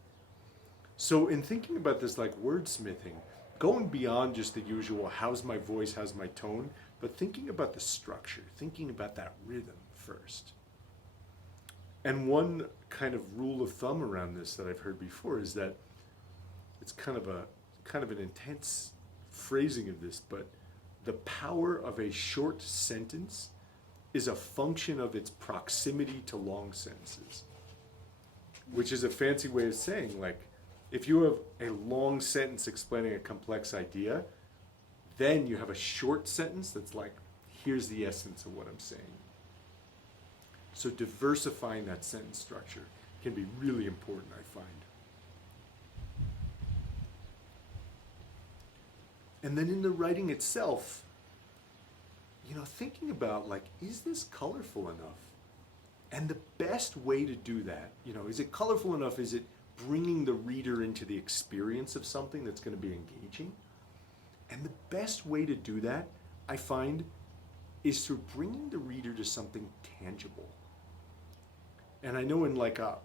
So in thinking about this like wordsmithing, going beyond just the usual how's my voice, how's my tone, but thinking about the structure, thinking about that rhythm first. And one kind of rule of thumb around this that I've heard before is that it's kind of an intense phrasing of this, but the power of a short sentence is a function of its proximity to long sentences, which is a fancy way of saying, like, if you have a long sentence explaining a complex idea, then you have a short sentence that's like, here's the essence of what I'm saying. So diversifying that sentence structure can be really important, I find. And then in the writing itself, you know, thinking about like, is this colorful enough? And the best way to do that, you know, is it colorful enough? Is it bringing the reader into the experience of something that's going to be engaging? And the best way to do that, I find, is through bringing the reader to something tangible. And I know in like a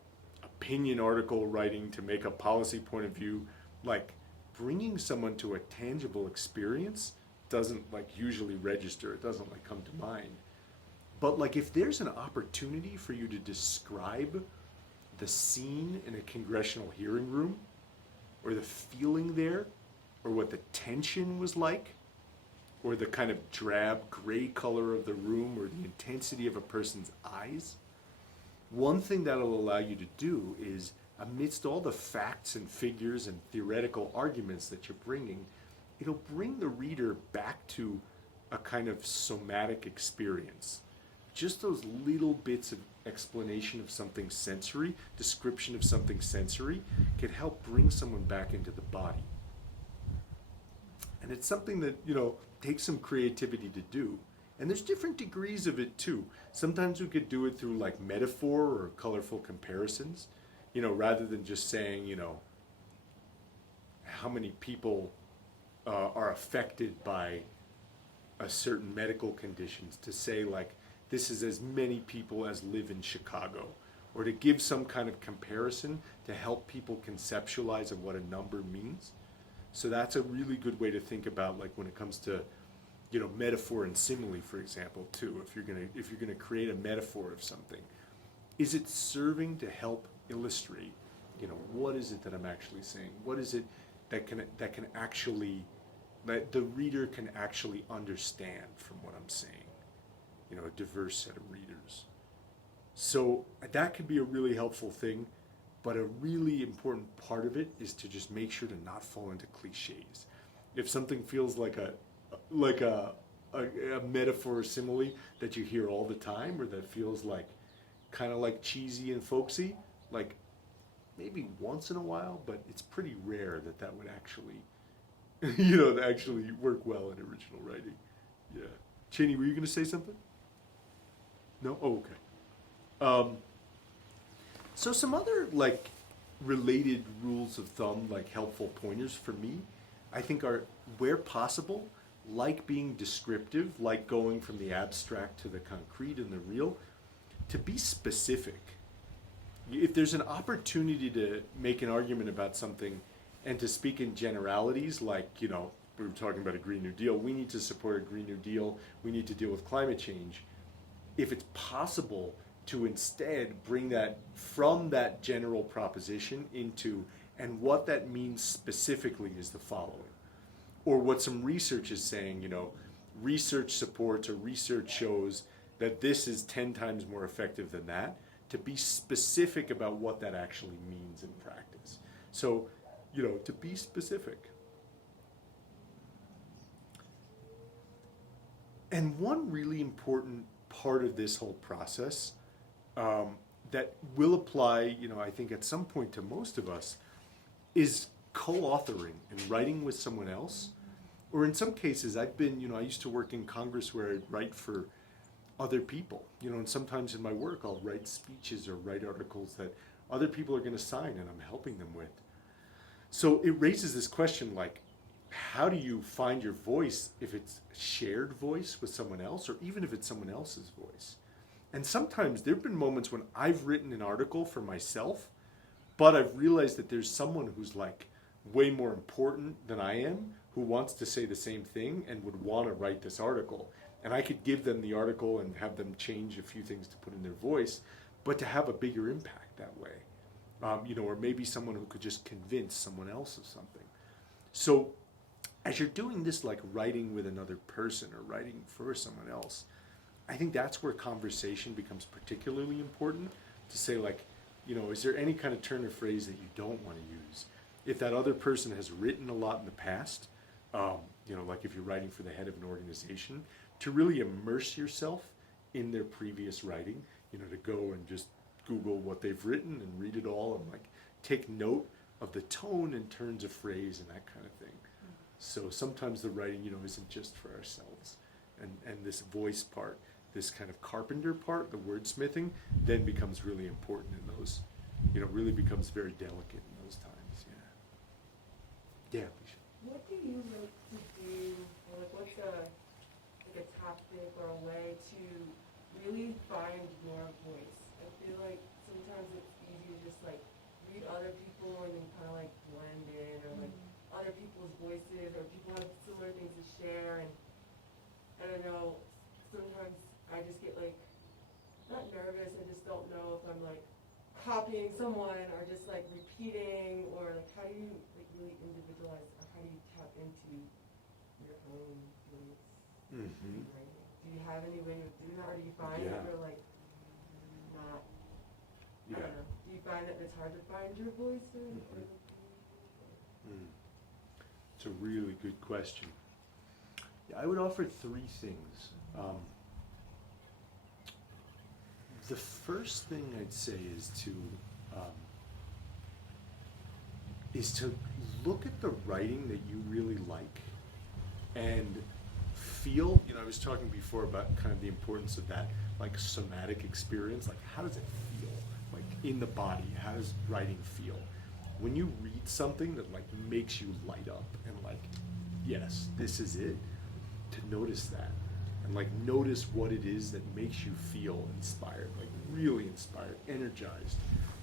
opinion article writing to make a policy point of view, like bringing someone to a tangible experience doesn't like usually register, it doesn't like come to mind. But like if there's an opportunity for you to describe the scene in a congressional hearing room, or the feeling there, or what the tension was like, or the kind of drab gray color of the room, or the intensity of a person's eyes, one thing that'll allow you to do is, amidst all the facts and figures and theoretical arguments that you're bringing, it'll bring the reader back to a kind of somatic experience. Just those little bits of explanation of something sensory, description of something sensory, can help bring someone back into the body. And it's something that, you know, takes some creativity to do. And there's different degrees of it too. Sometimes we could do it through like metaphor or colorful comparisons, you know, rather than just saying, you know, how many people are affected by a certain medical conditions, to say like, this is as many people as live in Chicago, or to give some kind of comparison to help people conceptualize of what a number means. So that's a really good way to think about, like when it comes to, you know, metaphor and simile, for example, too. If you're gonna create a metaphor of something, is it serving to help illustrate, you know, what is it that I'm actually saying? What is it that can actually, that the reader can actually understand from what I'm saying? You know, a diverse set of readers. So that could be a really helpful thing, but a really important part of it is to just make sure to not fall into cliches. If something feels like a metaphor or simile that you hear all the time, or that feels like kind of like cheesy and folksy, like maybe once in a while, but it's pretty rare that would actually, you know, actually work well in original writing. Yeah. Cheney, were you going to say something? No? Oh, okay. So some other like related rules of thumb, like helpful pointers for me, I think are, where possible, like being descriptive, like going from the abstract to the concrete and the real, to be specific. If there's an opportunity to make an argument about something and to speak in generalities, like, you know, we were talking about a Green New Deal, we need to support a Green New Deal, we need to deal with climate change. If it's possible to instead bring that from that general proposition into, and what that means specifically is the following. Or what some research is saying, you know, research supports or research shows that this is 10 times more effective than that, to be specific about what that actually means in practice. So, to be specific. And one really important part of this whole process that will apply, I think at some point to most of us, is co-authoring and writing with someone else. Or in some cases, I used to work in Congress where I'd write for other people, and sometimes in my work I'll write speeches or write articles that other people are going to sign and I'm helping them with. So it raises this question, like, how do you find your voice if it's shared voice with someone else, or even if it's someone else's voice? And sometimes there have been moments when I've written an article for myself, but I've realized that there's someone who's like way more important than I am, who wants to say the same thing and would want to write this article. And I could give them the article and have them change a few things to put in their voice, but to have a bigger impact that way. Or maybe someone who could just convince someone else of something. So as you're doing this, like writing with another person or writing for someone else, I think that's where conversation becomes particularly important, to say, like, is there any kind of turn of phrase that you don't want to use? If that other person has written a lot in the past, like if you're writing for the head of an organization, to really immerse yourself in their previous writing, to go and just Google what they've written and read it all and like take note of the tone and turns of phrase and that kind of thing. So sometimes the writing, isn't just for ourselves. And this voice part, this kind of Carpenter part, the wordsmithing, then becomes really important in those, really becomes very delicate in those times. Yeah. Yeah, Alicia. What do you like to do, or like what's a tactic or a way to really find your voice? I feel like sometimes it's easy to just like read other people and then kind of like blend in, or like other people's voices, or people have similar things to share, and I don't know, sometimes I just get like, not nervous, I just don't know if I'm like copying someone or just like repeating, or like how do you like really individualize, or how do you tap into your own voice? Mm-hmm. Do you have any way of doing that, or do you find that you're like not, I don't know, do you find that it's hard to find your voice? It's a really good question. Yeah, I would offer three things. The first thing I'd say is to look at the writing that you really like and feel, I was talking before about kind of the importance of that, like somatic experience, like how does it feel? Like in the body, how does writing feel? When you read something that like makes you light up and like, yes, this is it, to notice that. And like notice what it is that makes you feel inspired, like really inspired, energized.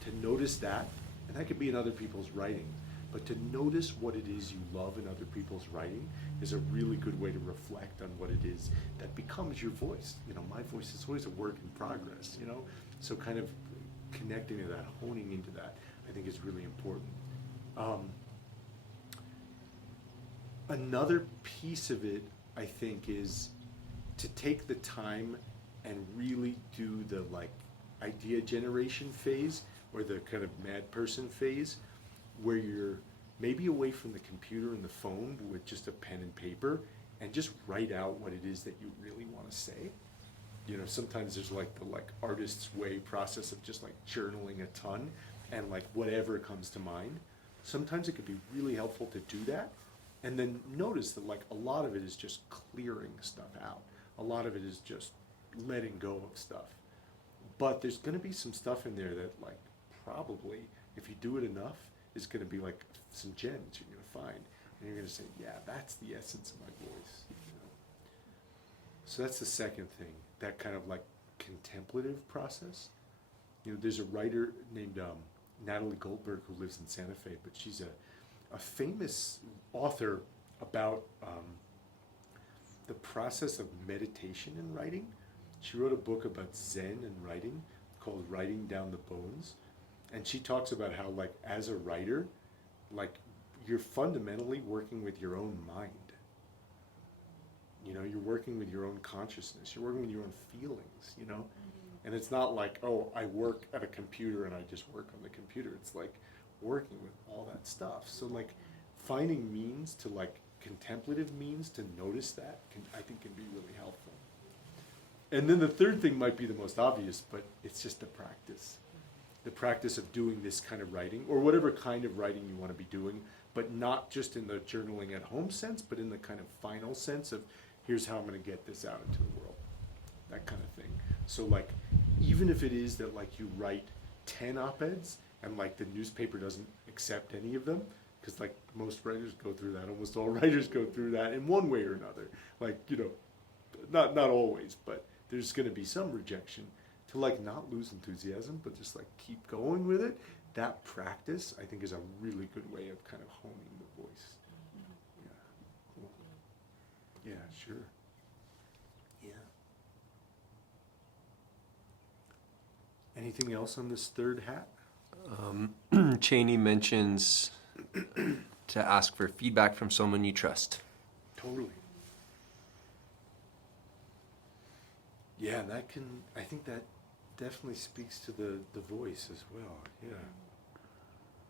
To notice that, and that could be in other people's writing, but to notice what it is you love in other people's writing is a really good way to reflect on what it is that becomes your voice. My voice is always a work in progress, so kind of connecting to that, honing into that, I think is really important. Another piece of it, I think, is to take the time and really do the like idea generation phase, or the kind of mad person phase, where you're maybe away from the computer and the phone with just a pen and paper, and just write out what it is that you really want to say. Sometimes there's like the artist's way process of just like journaling a ton and like whatever comes to mind. Sometimes it could be really helpful to do that, and then notice that like a lot of it is just clearing stuff out. A lot of it is just letting go of stuff. But there's going to be some stuff in there that like probably, if you do it enough, is going to be like some gems you're going to find. And you're going to say, yeah, that's the essence of my voice. So that's the second thing, that kind of like contemplative process. There's a writer named Natalie Goldberg who lives in Santa Fe, but she's a famous author about the process of meditation in writing. She wrote a book about Zen and writing called Writing Down the Bones. And she talks about how, like, as a writer, like, you're fundamentally working with your own mind. you're working with your own consciousness, you're working with your own feelings, you know? And it's not like, oh, I work at a computer and I just work on the computer. It's like working with all that stuff. So like finding means to like contemplative means to notice that I think can be really helpful. And then the third thing might be the most obvious, but it's just the practice. The practice of doing this kind of writing, or whatever kind of writing you want to be doing, but not just in the journaling at home sense, but in the kind of final sense of, here's how I'm going to get this out into the world. That kind of thing. So like, even if it is that like you write 10 op-eds and like the newspaper doesn't accept any of them, because like most writers go through that, almost all writers go through that in one way or another. Like, you know, not always, but there's going to be some rejection. To like not lose enthusiasm, but just like keep going with it. That practice, I think, is a really good way of kind of honing the voice. Yeah, cool. Yeah, sure. Yeah. Anything else on this third hat? Cheney mentions to ask for feedback from someone you trust. Totally. Yeah, that can, I think that definitely speaks to the voice as well, yeah.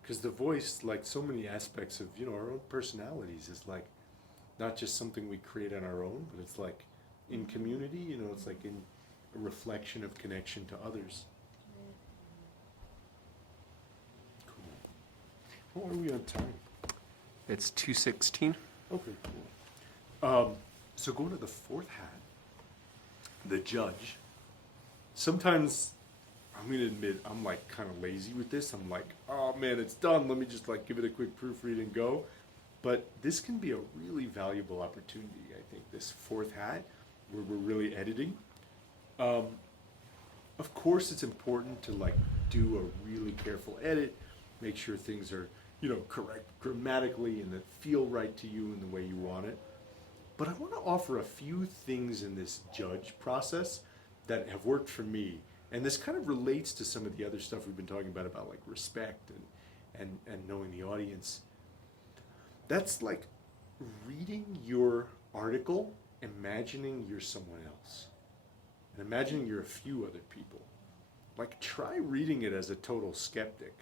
Because the voice, like so many aspects of, you know, our own personalities is like not just something we create on our own, but it's like in community, you know, it's like in a reflection of connection to others. Cool. What are we on time? It's 2:16. Okay, cool. So going to the fourth hat, the judge. Sometimes, I'm going to admit, I'm like kind of lazy with this. I'm like, oh man, it's done. Let me just like give it a quick proofread and go. But this can be a really valuable opportunity, I think, this fourth hat, where we're really editing. Of course, it's important to like do a really careful edit, make sure things are, you know, correct grammatically and that feel right to you in the way you want it. But I want to offer a few things in this judge process that have worked for me, and this kind of relates to some of the other stuff we've been talking about like respect and knowing the audience. That's like reading your article, imagining you're someone else, and imagining you're a few other people. Like try reading it as a total skeptic.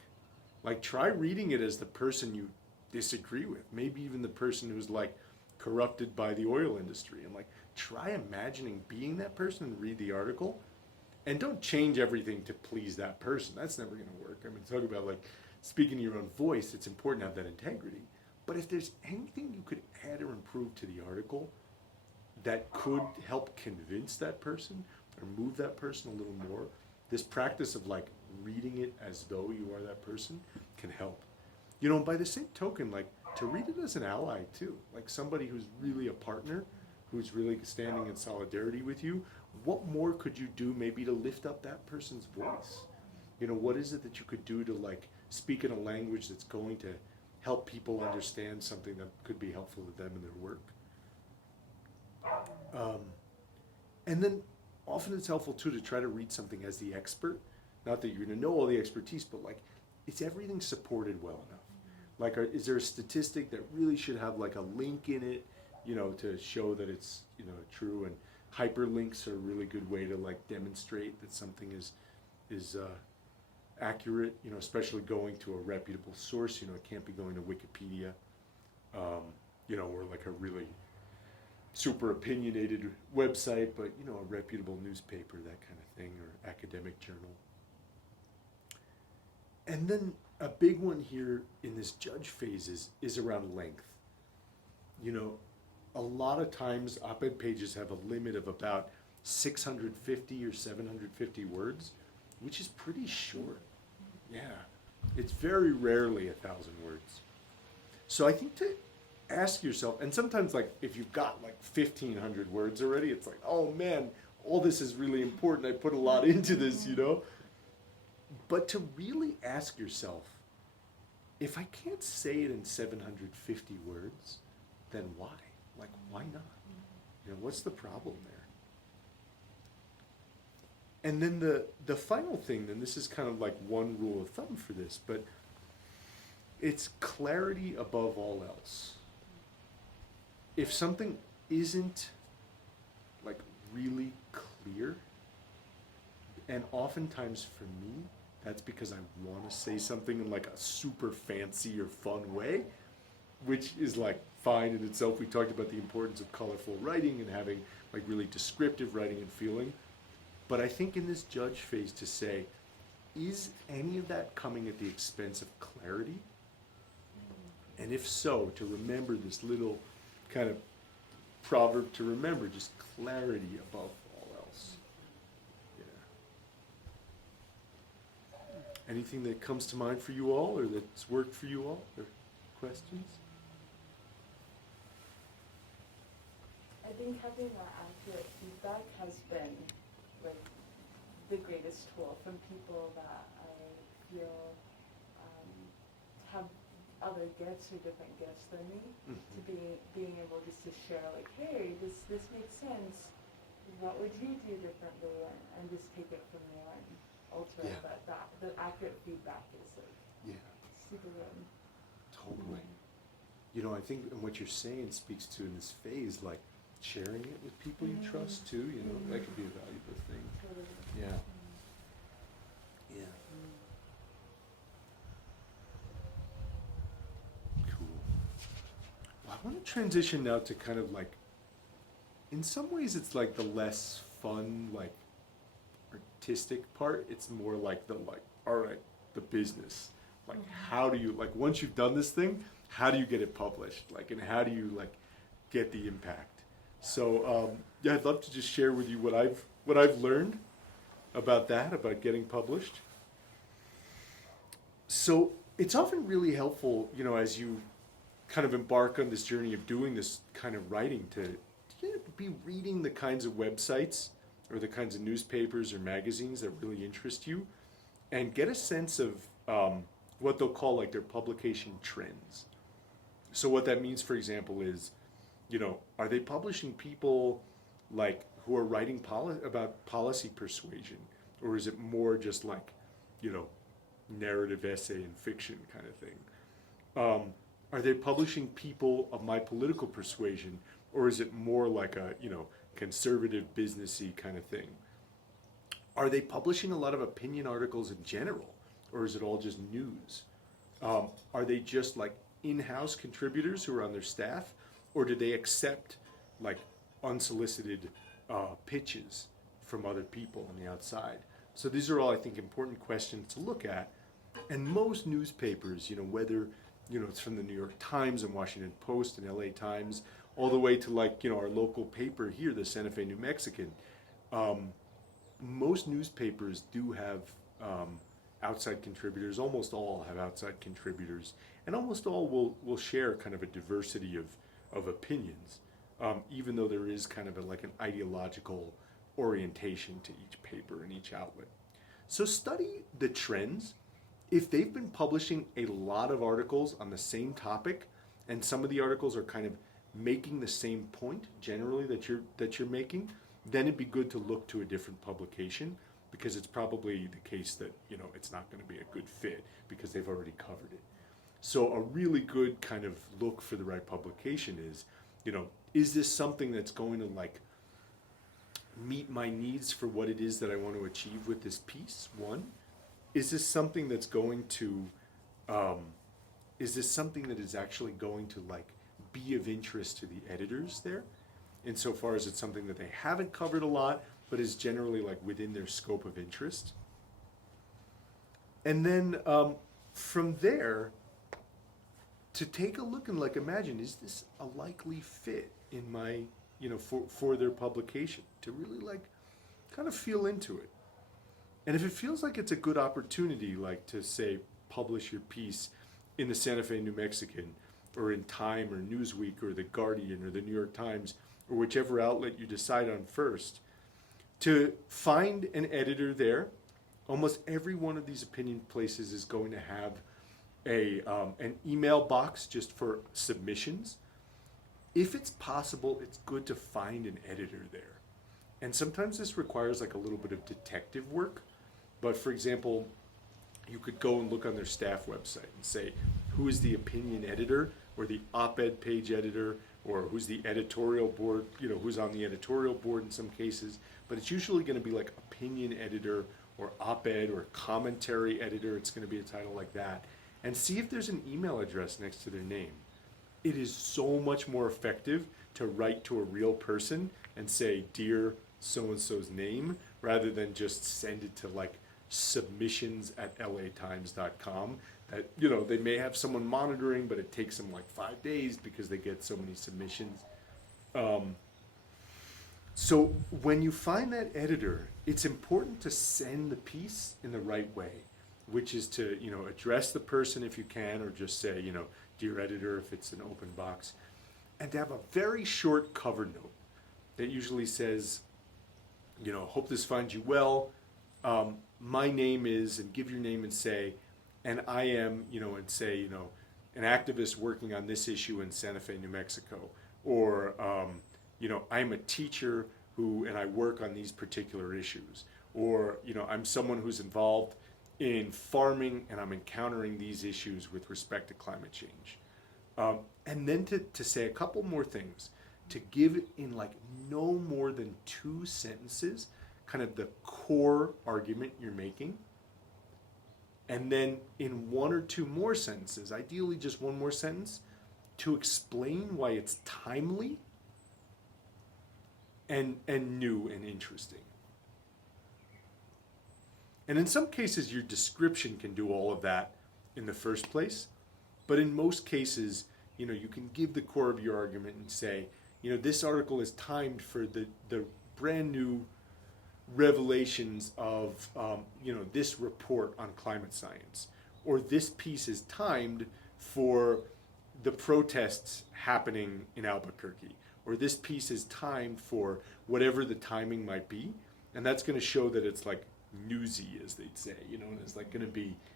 Like try reading it as the person you disagree with, maybe even the person who's like corrupted by the oil industry, and like try imagining being that person and read the article, and don't change everything to please that person. That's never going to work. I mean, talk about like speaking your own voice. It's important to have that integrity. But if there's anything you could add or improve to the article that could help convince that person or move that person a little more, this practice of like reading it as though you are that person can help. You know, and by the same token, like to read it as an ally too, like somebody who's really a partner, who's really standing in solidarity with you. What more could you do maybe to lift up that person's voice? You know, what is it that you could do to like speak in a language that's going to help people understand something that could be helpful to them in their work? And then often it's helpful too to try to read something as the expert. Not that you're going to know all the expertise, but like, is everything supported well enough? Like, is there a statistic that really should have like a link in it, you know, to show that it's, you know, true? And hyperlinks are a really good way to like demonstrate that something is accurate, you know, especially going to a reputable source. You know, it can't be going to Wikipedia, you know, or like a really super opinionated website, but, you know, a reputable newspaper, that kind of thing, or academic journal. And then a big one here in this judge phase is around length. You know, a lot of times op-ed pages have a limit of about 650 or 750 words, which is pretty short. Yeah, it's very rarely 1,000 words. So I think to ask yourself, and sometimes like if you've got like 1,500 words already, it's like, oh man, all this is really important. I put a lot into this, you know? But to really ask yourself, if I can't say it in 750 words, then why? Like, why not? You know, what's the problem there? And then the final thing, then this is kind of like one rule of thumb for this, but it's clarity above all else. If something isn't like really clear. And oftentimes for me, that's because I want to say something in like a super fancy or fun way, which is like fine in itself. We talked about the importance of colorful writing and having like really descriptive writing and feeling. But I think in this judge phase to say, is any of that coming at the expense of clarity? And if so, to remember this little kind of proverb to remember, just clarity above all else. Yeah. Anything that comes to mind for you all or that's worked for you all? Or questions? I think having that accurate feedback has been like the greatest tool from people that I feel have other gifts or different gifts than me, to being able just to share like, hey, this makes sense. What would you do differently? And just take it from there and alter it. But the accurate feedback is like super good. Totally. You know, I think what you're saying speaks to in this phase, like sharing it with people you trust too, you know, that could be a valuable thing. Totally. Yeah. Yeah. Cool. Well, I want to transition now to kind of like, in some ways it's like the less fun, like artistic part. It's more like the like, all right, the business. Like how do you, like once you've done this thing, how do you get it published? Like, and how do you like get the impact? So yeah, I'd love to just share with you what I've learned about that, about getting published. So it's often really helpful, you know, as you kind of embark on this journey of doing this kind of writing to be reading the kinds of websites or the kinds of newspapers or magazines that really interest you and get a sense of what they'll call like their publication trends. So what that means, for example, is, you know, are they publishing people like who are writing about policy persuasion, or is it more just like, you know, narrative essay and fiction kind of thing? Are they publishing people of my political persuasion, or is it more like a, you know, conservative businessy kind of thing? Are they publishing a lot of opinion articles in general, or is it all just news? Are they just like in-house contributors who are on their staff, or do they accept like unsolicited pitches from other people on the outside? So these are all, I think, important questions to look at. And most newspapers, you know, whether, you know, it's from the New York Times and Washington Post and LA Times, all the way to like, you know, our local paper here, the Santa Fe New Mexican, most newspapers do have outside contributors. Almost all have outside contributors, and almost all will share kind of a diversity of opinions, even though there is kind of like an ideological orientation to each paper and each outlet. So study the trends. If they've been publishing a lot of articles on the same topic, and some of the articles are kind of making the same point generally that you're making, then it'd be good to look to a different publication, because it's probably the case that, you know, it's not going to be a good fit because they've already covered it. So a really good kind of look for the right publication is, you know, is this something that's going to like meet my needs for what it is that I want to achieve with this piece? One, is this something that's going to, is this something that is actually going to like be of interest to the editors there, insofar as it's something that they haven't covered a lot, but is generally like within their scope of interest? And then from there, to take a look and like imagine, is this a likely fit in my, you know, for their publication, to really like kind of feel into it. And if it feels like it's a good opportunity, like to say publish your piece in the Santa Fe New Mexican, or in Time or Newsweek or The Guardian or the New York Times, or whichever outlet you decide on first, to find an editor there. Almost every one of these opinion places is going to have an email box just for submissions. If it's possible, it's good to find an editor there. And sometimes this requires like a little bit of detective work. But for example, you could go and look on their staff website and say, who is the opinion editor or the op-ed page editor or who's the editorial board, who's on the editorial board in some cases, but it's usually going to be like opinion editor or op-ed or commentary editor. It's going to be a title like that. And see if there's an email address next to their name. It is so much more effective to write to a real person and say, dear so-and-so's name, rather than just send it to like submissions@latimes.com that, they may have someone monitoring, but it takes them like 5 days because they get so many submissions. So when you find that editor, it's important to send the piece in the right way, which is to, address the person if you can, or just say, dear editor, if it's an open box, and to have a very short cover note that usually says, hope this finds you well. My name is, and give your name and say, and I am, and say, an activist working on this issue in Santa Fe, New Mexico, or, I'm a teacher and I work on these particular issues, or, I'm someone who's involved in farming and I'm encountering these issues with respect to climate change. And then to say a couple more things, to give in like no more than 2 sentences, kind of the core argument you're making. And then in 1 or 2 more sentences, ideally just 1 more sentence, to explain why it's timely and new and interesting. And in some cases, your description can do all of that in the first place. But in most cases, you can give the core of your argument and say, this article is timed for the brand new revelations of, this report on climate science. Or this piece is timed for the protests happening in Albuquerque. Or this piece is timed for whatever the timing might be. And that's going to show that it's like newsy, as they'd say, and it's like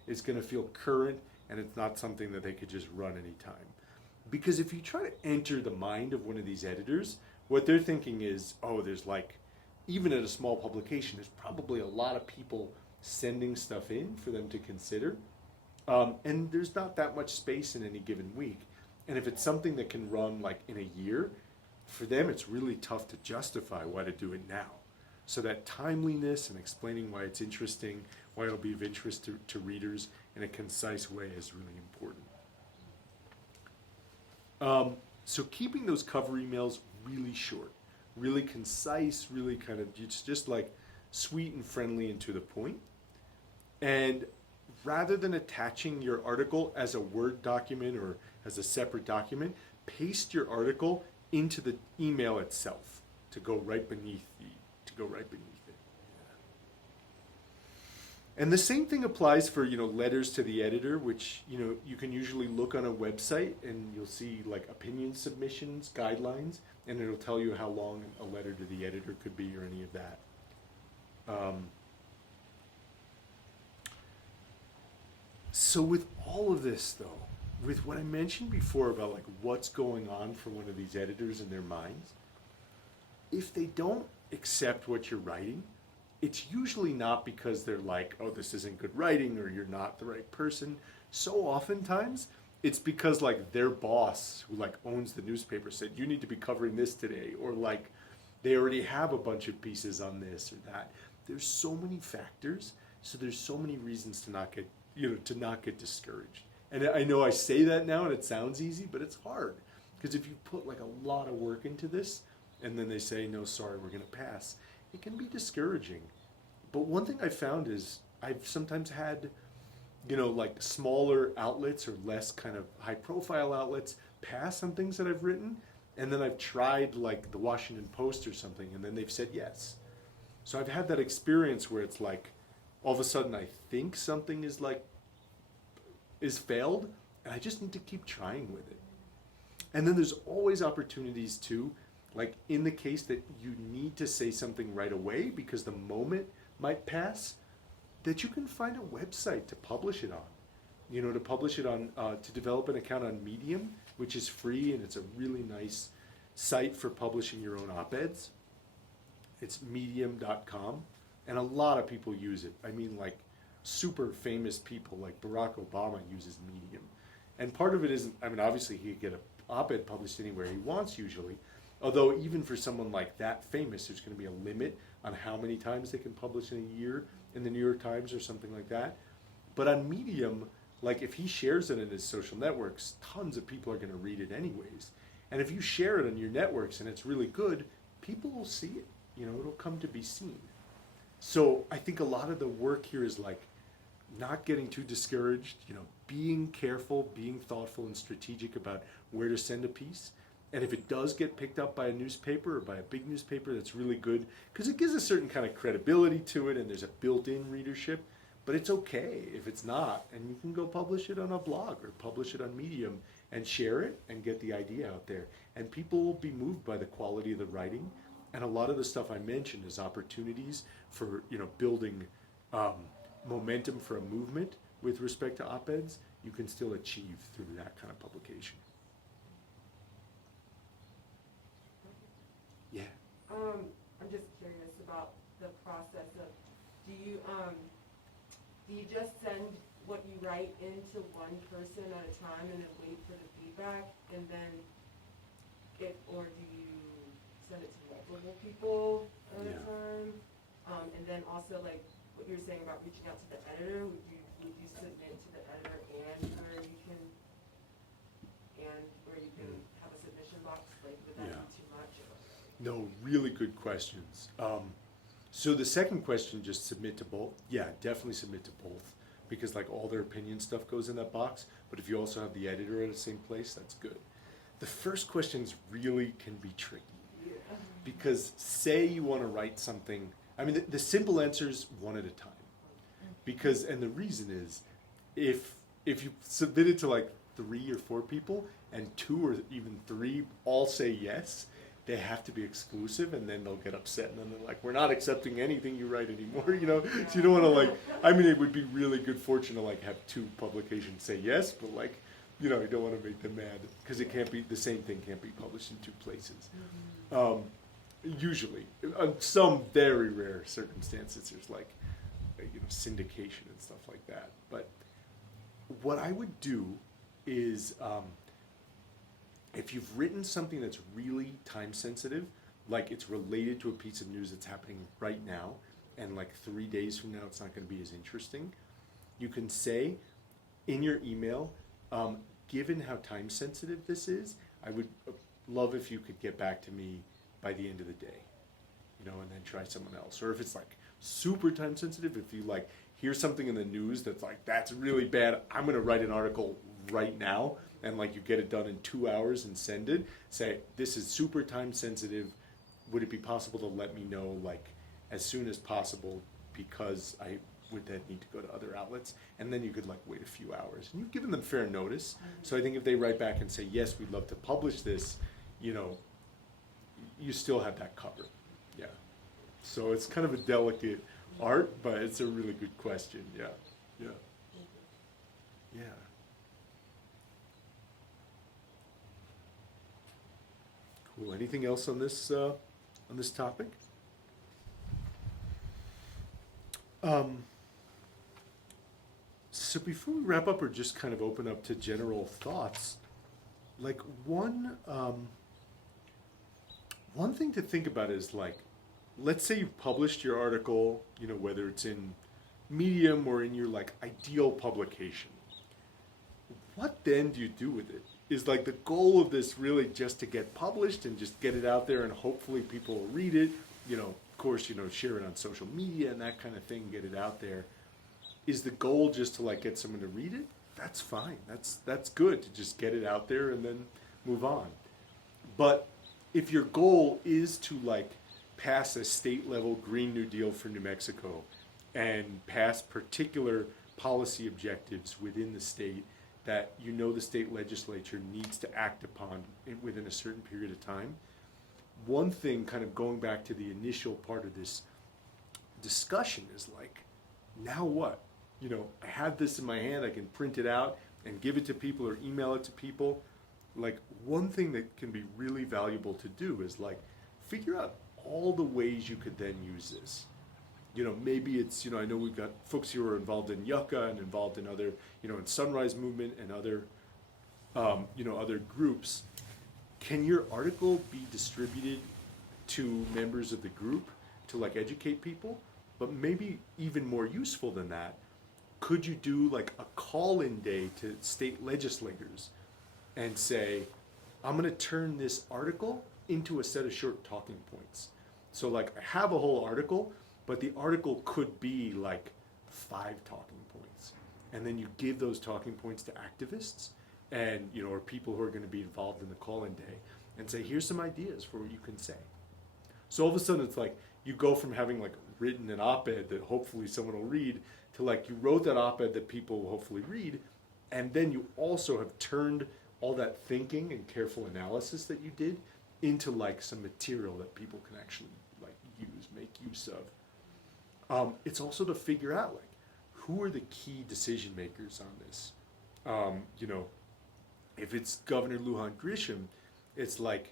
it's going to feel current, and it's not something that they could just run anytime. Because if you try to enter the mind of one of these editors, what they're thinking is, there's like, even at a small publication, there's probably a lot of people sending stuff in for them to consider. And there's not that much space in any given week. And if it's something that can run like in a year, for them it's really tough to justify why to do it now. So that timeliness and explaining why it's interesting, why it'll be of interest to readers in a concise way is really important. So keeping those cover emails really short, really concise, really kind of just like sweet and friendly and to the point. And rather than attaching your article as a Word document or as a separate document, paste your article into the email itself to go right beneath it. And the same thing applies for, letters to the editor, which, you can usually look on a website and you'll see like opinion submissions, guidelines, and it'll tell you how long a letter to the editor could be or any of that. So with all of this though, with what I mentioned before about like what's going on for one of these editors in their minds, if they don't accept what you're writing, it's usually not because they're like, this isn't good writing or you're not the right person. So oftentimes it's because like their boss who like owns the newspaper said, you need to be covering this today, or like they already have a bunch of pieces on this or that. There's so many factors, so there's so many reasons to not get discouraged. And I know I say that now and it sounds easy, but it's hard. Because if you put like a lot of work into this and then they say, no, sorry, we're going to pass, it can be discouraging. But one thing I found is I've sometimes had, like smaller outlets or less kind of high profile outlets pass on things that I've written. And then I've tried like the Washington Post or something, and then they've said yes. So I've had that experience where it's like, all of a sudden I think something is failed, and I just need to keep trying with it. And then there's always opportunities too, like in the case that you need to say something right away because the moment might pass, that you can find a website to publish it on. To publish it on, to develop an account on Medium, which is free, and it's a really nice site for publishing your own op-eds. It's medium.com, and a lot of people use it. I mean, like super famous people like Barack Obama uses Medium. And part of it is, obviously he could get op-ed published anywhere he wants usually. Although even for someone like that famous, there's going to be a limit on how many times they can publish in a year in the New York Times or something like that. But on Medium, like if he shares it in his social networks, tons of people are going to read it anyways. And if you share it on your networks and it's really good, people will see it. You know, it'll come to be seen. So I think a lot of the work here is like not getting too discouraged, you know, being careful, being thoughtful and strategic about where to send a piece. And if it does get picked up by a newspaper or by a big newspaper, that's really good because it gives a certain kind of credibility to it and there's a built-in readership. But it's okay if it's not, and you can go publish it on a blog or publish it on Medium and share it and get the idea out there. And people will be moved by the quality of the writing. And a lot of the stuff I mentioned is opportunities for, you know, building momentum for a movement with respect to op-eds. You can still achieve through that kind of publication. Yeah. I'm just curious about the process of, do you just send what you write into one person at a time and then wait for the feedback, and then or do you send it to multiple people at a time? And then also like what you were saying about reaching out to the editor, would you submit to the editor and where you can have a submission box? Like would that be too much? No, really good questions. So the second question, just submit to both. Yeah, definitely submit to both because like all their opinion stuff goes in that box. But if you also have the editor at the same place, that's good. The first questions really can be tricky because say you want to write something. I mean, the simple answer is one at a time. Because, and the reason is, if you submit it to like 3 or 4 people and 2 or even 3 all say yes, they have to be exclusive, and then they'll get upset, and then they're like, we're not accepting anything you write anymore, you know? So you don't want to like, I mean, it would be really good fortune to like have 2 publications say yes, but like, you know, you don't want to make them mad, because it can't be, the same thing can't be published in 2 places. Usually, on some very rare circumstances, there's like, you know, syndication and stuff like that. But what I would do is, if you've written something that's really time sensitive, like it's related to a piece of news that's happening right now, and like 3 days from now it's not going to be as interesting, you can say in your email, given how time sensitive this is, I would love if you could get back to me by the end of the day, you know, and then try someone else. Or if it's like super time sensitive, if you like hear something in the news that's like, that's really bad, I'm going to write an article right now, and like you get it done in 2 hours and send it, say, this is super time sensitive, would it be possible to let me know like as soon as possible, because I would then need to go to other outlets, and then you could like wait a few hours. And you've given them fair notice, so I think if they write back and say, yes, we'd love to publish this, you know, you still have that covered. Yeah. So it's kind of a delicate art, but it's a really good question. Yeah. Yeah. Yeah. Cool. Anything else on this topic? So before we wrap up, or just kind of open up to general thoughts, like one thing to think about is like, let's say you've published your article, you know, whether it's in Medium or in your like ideal publication. What then do you do with it? Is like the goal of this really just to get published and just get it out there and hopefully people will read it, you know, of course, you know, share it on social media and that kind of thing, get it out there. Is the goal just to like get someone to read it? That's fine. That's good to just get it out there and then move on. But if your goal is to like pass a state level Green New Deal for New Mexico and pass particular policy objectives within the state that you know the state legislature needs to act upon within a certain period of time, one thing kind of going back to the initial part of this discussion is like, now what? You know, I have this in my hand, I can print it out and give it to people or email it to people. Like one thing that can be really valuable to do is like figure out all the ways you could then use this. You know, maybe it's, you know, I know we've got folks who are involved in Yucca and involved in other, you know, in Sunrise Movement and other, you know, other groups. can your article be distributed to members of the group to like educate people? But maybe even more useful than that, could you do like a call-in day to state legislators and say, I'm going to turn this article into a set of short talking points. So like I have a whole article, but the article could be like 5 talking points. And then you give those talking points to activists and, you know, or people who are going to be involved in the call-in day and say, here's some ideas for what you can say. So all of a sudden it's like you go from having like written an op-ed that hopefully someone will read to like you wrote that op-ed that people will hopefully read, and then you also have turned all that thinking and careful analysis that you did into like some material that people can actually like make use of. It's also to figure out like who are the key decision makers on this. You know, if it's Governor Lujan Grisham, it's like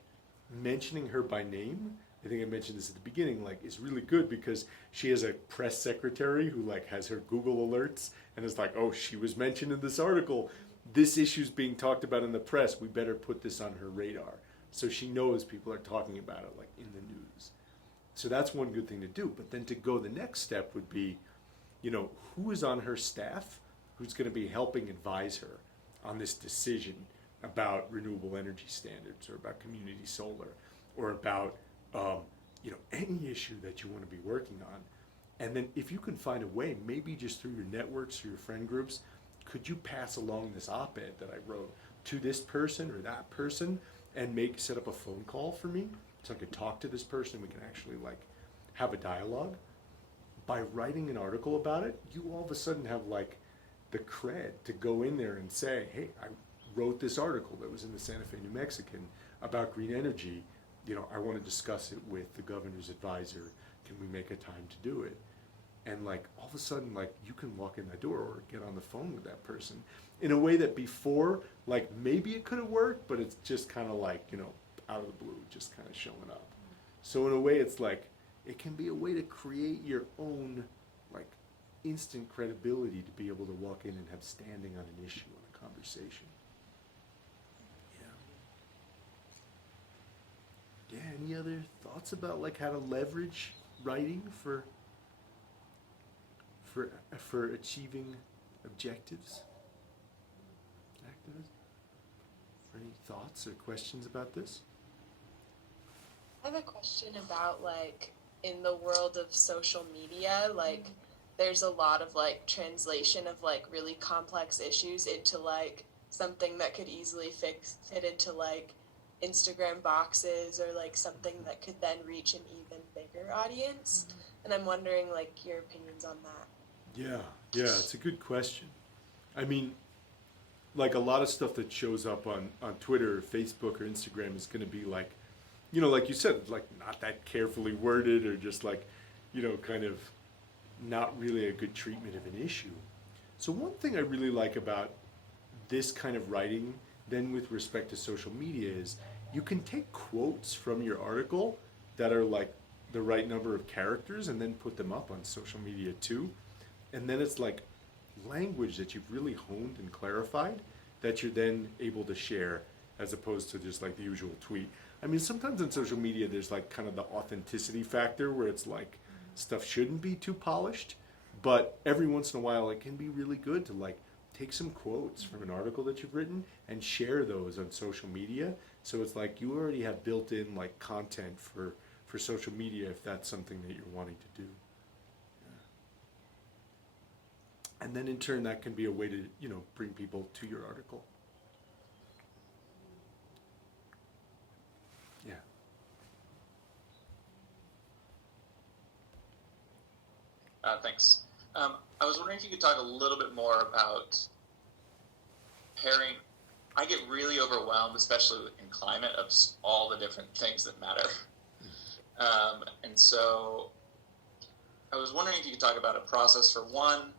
mentioning her by name. I think I mentioned this at the beginning, like is really good because she has a press secretary who like has her Google alerts and is like, oh, she was mentioned in this article. This issue's being talked about in the press. We better put this on her radar. So she knows people are talking about it like in the news. So that's one good thing to do. But then to go the next step would be, you know, who is on her staff who's going to be helping advise her on this decision about renewable energy standards or about community solar or about you know, any issue that you want to be working on. And then if you can find a way, maybe just through your networks or your friend groups, could you pass along this op-ed that I wrote to this person or that person and set up a phone call for me so I could talk to this person and we can actually like have a dialogue? By writing an article about it, you all of a sudden have like the cred to go in there and say, hey, I wrote this article that was in the Santa Fe New Mexican about green energy. You know, I want to discuss it with the governor's advisor. Can we make a time to do it? And like all of a sudden, like you can walk in the door or get on the phone with that person in a way that before, like maybe it could have worked, but it's just kind of like, you know, out of the blue, just kind of showing up. So in a way, it's like, it can be a way to create your own like instant credibility to be able to walk in and have standing on an issue in a conversation. Yeah, any other thoughts about like how to leverage writing for achieving objectives? Activism? Any thoughts or questions about this? I have a question about like in the world of social media, like there's a lot of like translation of like really complex issues into like something that could easily fit into like Instagram boxes or like something that could then reach an even bigger audience. And I'm wondering like your opinions on that. Yeah, it's a good question. I mean, like a lot of stuff that shows up on Twitter or Facebook or Instagram is going to be like, you know, like you said, like not that carefully worded or just like, you know, kind of not really a good treatment of an issue. So one thing I really like about this kind of writing then with respect to social media is you can take quotes from your article that are like the right number of characters and then put them up on social media too. And then it's like language that you've really honed and clarified that you're then able to share as opposed to just like the usual tweet. I mean, sometimes on social media there's like kind of the authenticity factor where it's like stuff shouldn't be too polished, but every once in a while it can be really good to like take some quotes from an article that you've written and share those on social media. So it's like you already have built in like content for social media if that's something that you're wanting to do. Yeah. And then in turn that can be a way to, you know, bring people to your article. Yeah. Thanks. I was wondering if you could talk a little bit more about pairing. I get really overwhelmed, especially in climate, of all the different things that matter. And so I was wondering if you could talk about a process for one,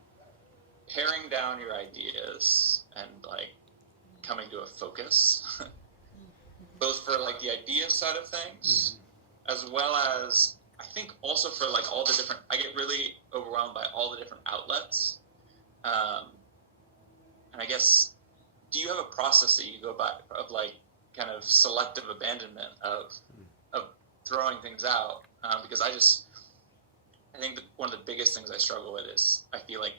paring down your ideas and like coming to a focus, both for like the idea side of things, as well as I think also for like all the different, I get really overwhelmed by all the different outlets. And I guess, do you have a process that you go by of like kind of selective abandonment of throwing things out, because I think that one of the biggest things I struggle with is I feel like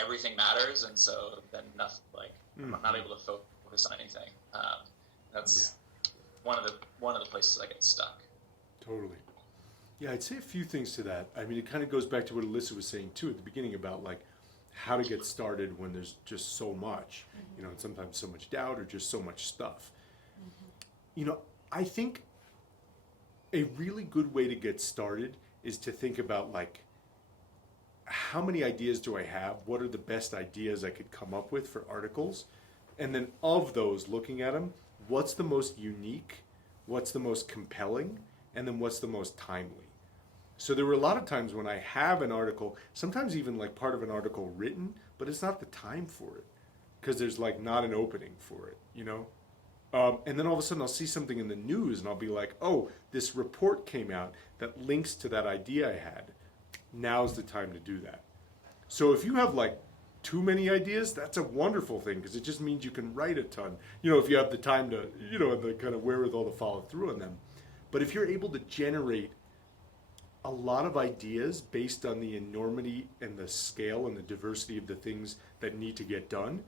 everything matters, and so then nothing, like I'm not able to focus on anything. That's one of the places I get stuck. Totally. Yeah, I'd say a few things to that. I mean, it kind of goes back to what Alyssa was saying too at the beginning about like how to get started when there's just so much, you know, and sometimes so much doubt or just so much stuff. You know, I think a really good way to get started is to think about like, how many ideas do I have? What are the best ideas I could come up with for articles? And then of those, looking at them, what's the most unique? What's the most compelling? And then what's the most timely? So there were a lot of times when I have an article, sometimes even like part of an article written, but it's not the time for it because there's like not an opening for it, you know? And then all of a sudden I'll see something in the news and I'll be like, oh, this report came out that links to that idea I had. Now's the time to do that. So if you have like too many ideas, that's a wonderful thing because it just means you can write a ton. You know, if you have the time to, you know, and the kind of wherewithal to follow through on them. But if you're able to generate a lot of ideas based on the enormity and the scale and the diversity of the things that need to get done,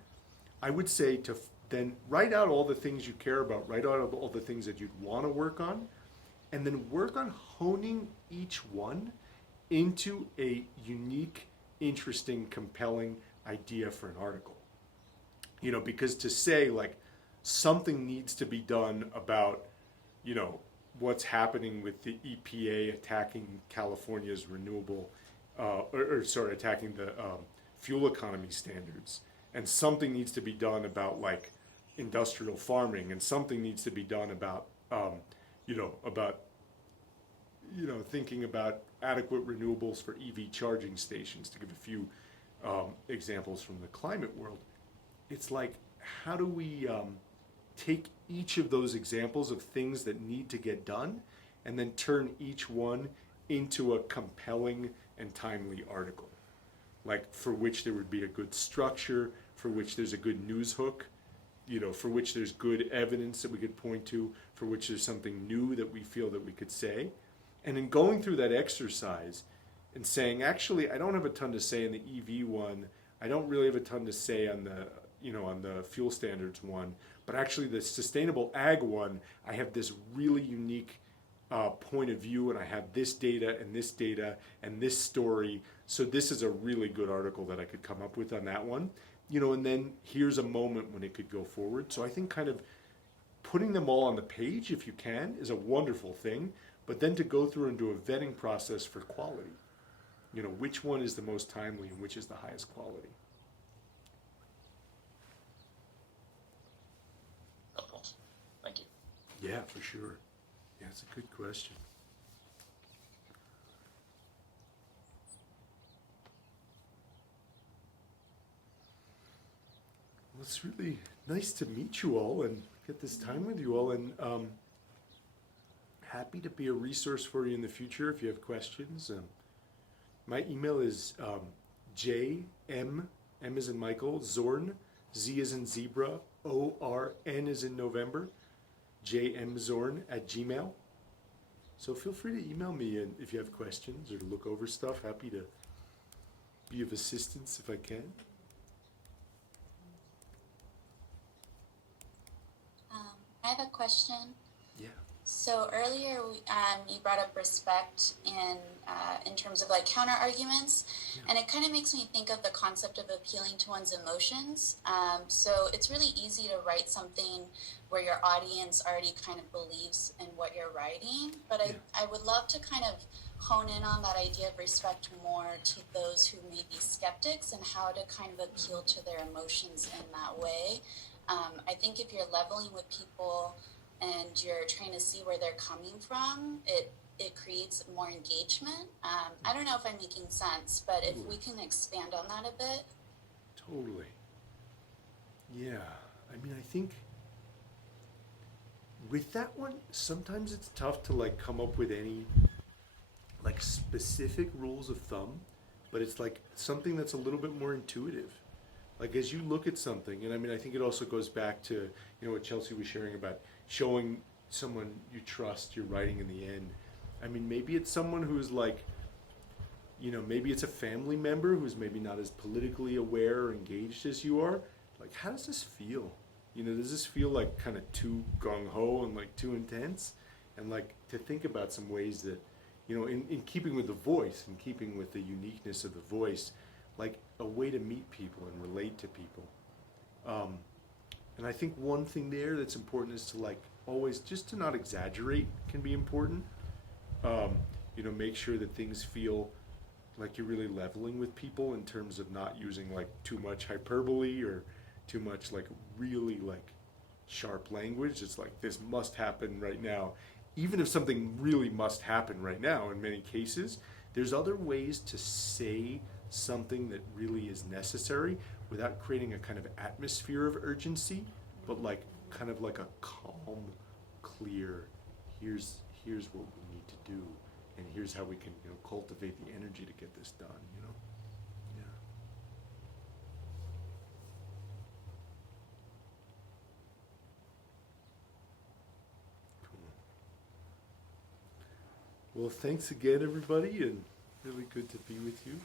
I would say to then write out all the things you care about, write out all the things that you'd want to work on, and then work on honing each one into a unique, interesting, compelling idea for an article. You know, because to say like something needs to be done about, you know, what's happening with the EPA attacking California's renewable, attacking the fuel economy standards, and something needs to be done about like industrial farming, and something needs to be done about, thinking about adequate renewables for EV charging stations, to give a few examples from the climate world. It's like, how do we take each of those examples of things that need to get done and then turn each one into a compelling and timely article, like for which there would be a good structure, for which there's a good news hook, you know, for which there's good evidence that we could point to, for which there's something new that we feel that we could say. And in going through that exercise and saying, actually, I don't have a ton to say in the EV one, I don't really have a ton to say on the fuel standards one, but actually the sustainable ag one, I have this really unique point of view, and I have this data and this story. So this is a really good article that I could come up with on that one, you know, and then here's a moment when it could go forward. So I think kind of putting them all on the page, if you can, is a wonderful thing, but then to go through and do a vetting process for quality, you know, which one is the most timely and which is the highest quality. Helpful. Thank you. Yeah, for sure. Yeah, it's a good question. Well, it's really nice to meet you all and get this time with you all, and happy to be a resource for you in the future if you have questions. My email is jm, M as in Michael, Zorn, Z as in zebra, ORN as in November, jmzorn@gmail. So feel free to email me and if you have questions or to look over stuff. Happy to be of assistance if I can. I have a question. Yeah. So earlier, you brought up respect in terms of like counter arguments, and it kind of makes me think of the concept of appealing to one's emotions. So it's really easy to write something where your audience already kind of believes in what you're writing, but I would love to kind of hone in on that idea of respect more to those who may be skeptics and how to kind of appeal to their emotions in that way. I think if you're leveling with people and you're trying to see where they're coming from, it creates more engagement. I don't know if I'm making sense, but if we can expand on that a bit. Totally. Yeah. I mean, I think with that one, sometimes it's tough to like come up with any like specific rules of thumb, but it's like something that's a little bit more intuitive. Like as you look at something, and I mean, I think it also goes back to, you know, what Chelsea was sharing about showing someone you trust your writing in the end. I mean, maybe it's someone who's like, you know, maybe it's a family member who's maybe not as politically aware or engaged as you are. Like, how does this feel? You know, does this feel like kind of too gung-ho and like too intense? And like to think about some ways that, you know, in keeping with the voice, in keeping with the uniqueness of the voice, like a way to meet people and relate to people. And I think one thing there that's important is to like always, just to not exaggerate can be important. You know, make sure that things feel like you're really leveling with people in terms of not using like too much hyperbole or too much like really like sharp language. It's like, this must happen right now. Even if something really must happen right now, in many cases, there's other ways to say something that really is necessary without creating a kind of atmosphere of urgency, but like kind of like a calm, clear, here's what we need to do, and here's how we can, you know, cultivate the energy to get this done, you know? Yeah. Cool. Well, thanks again, everybody, and really good to be with you.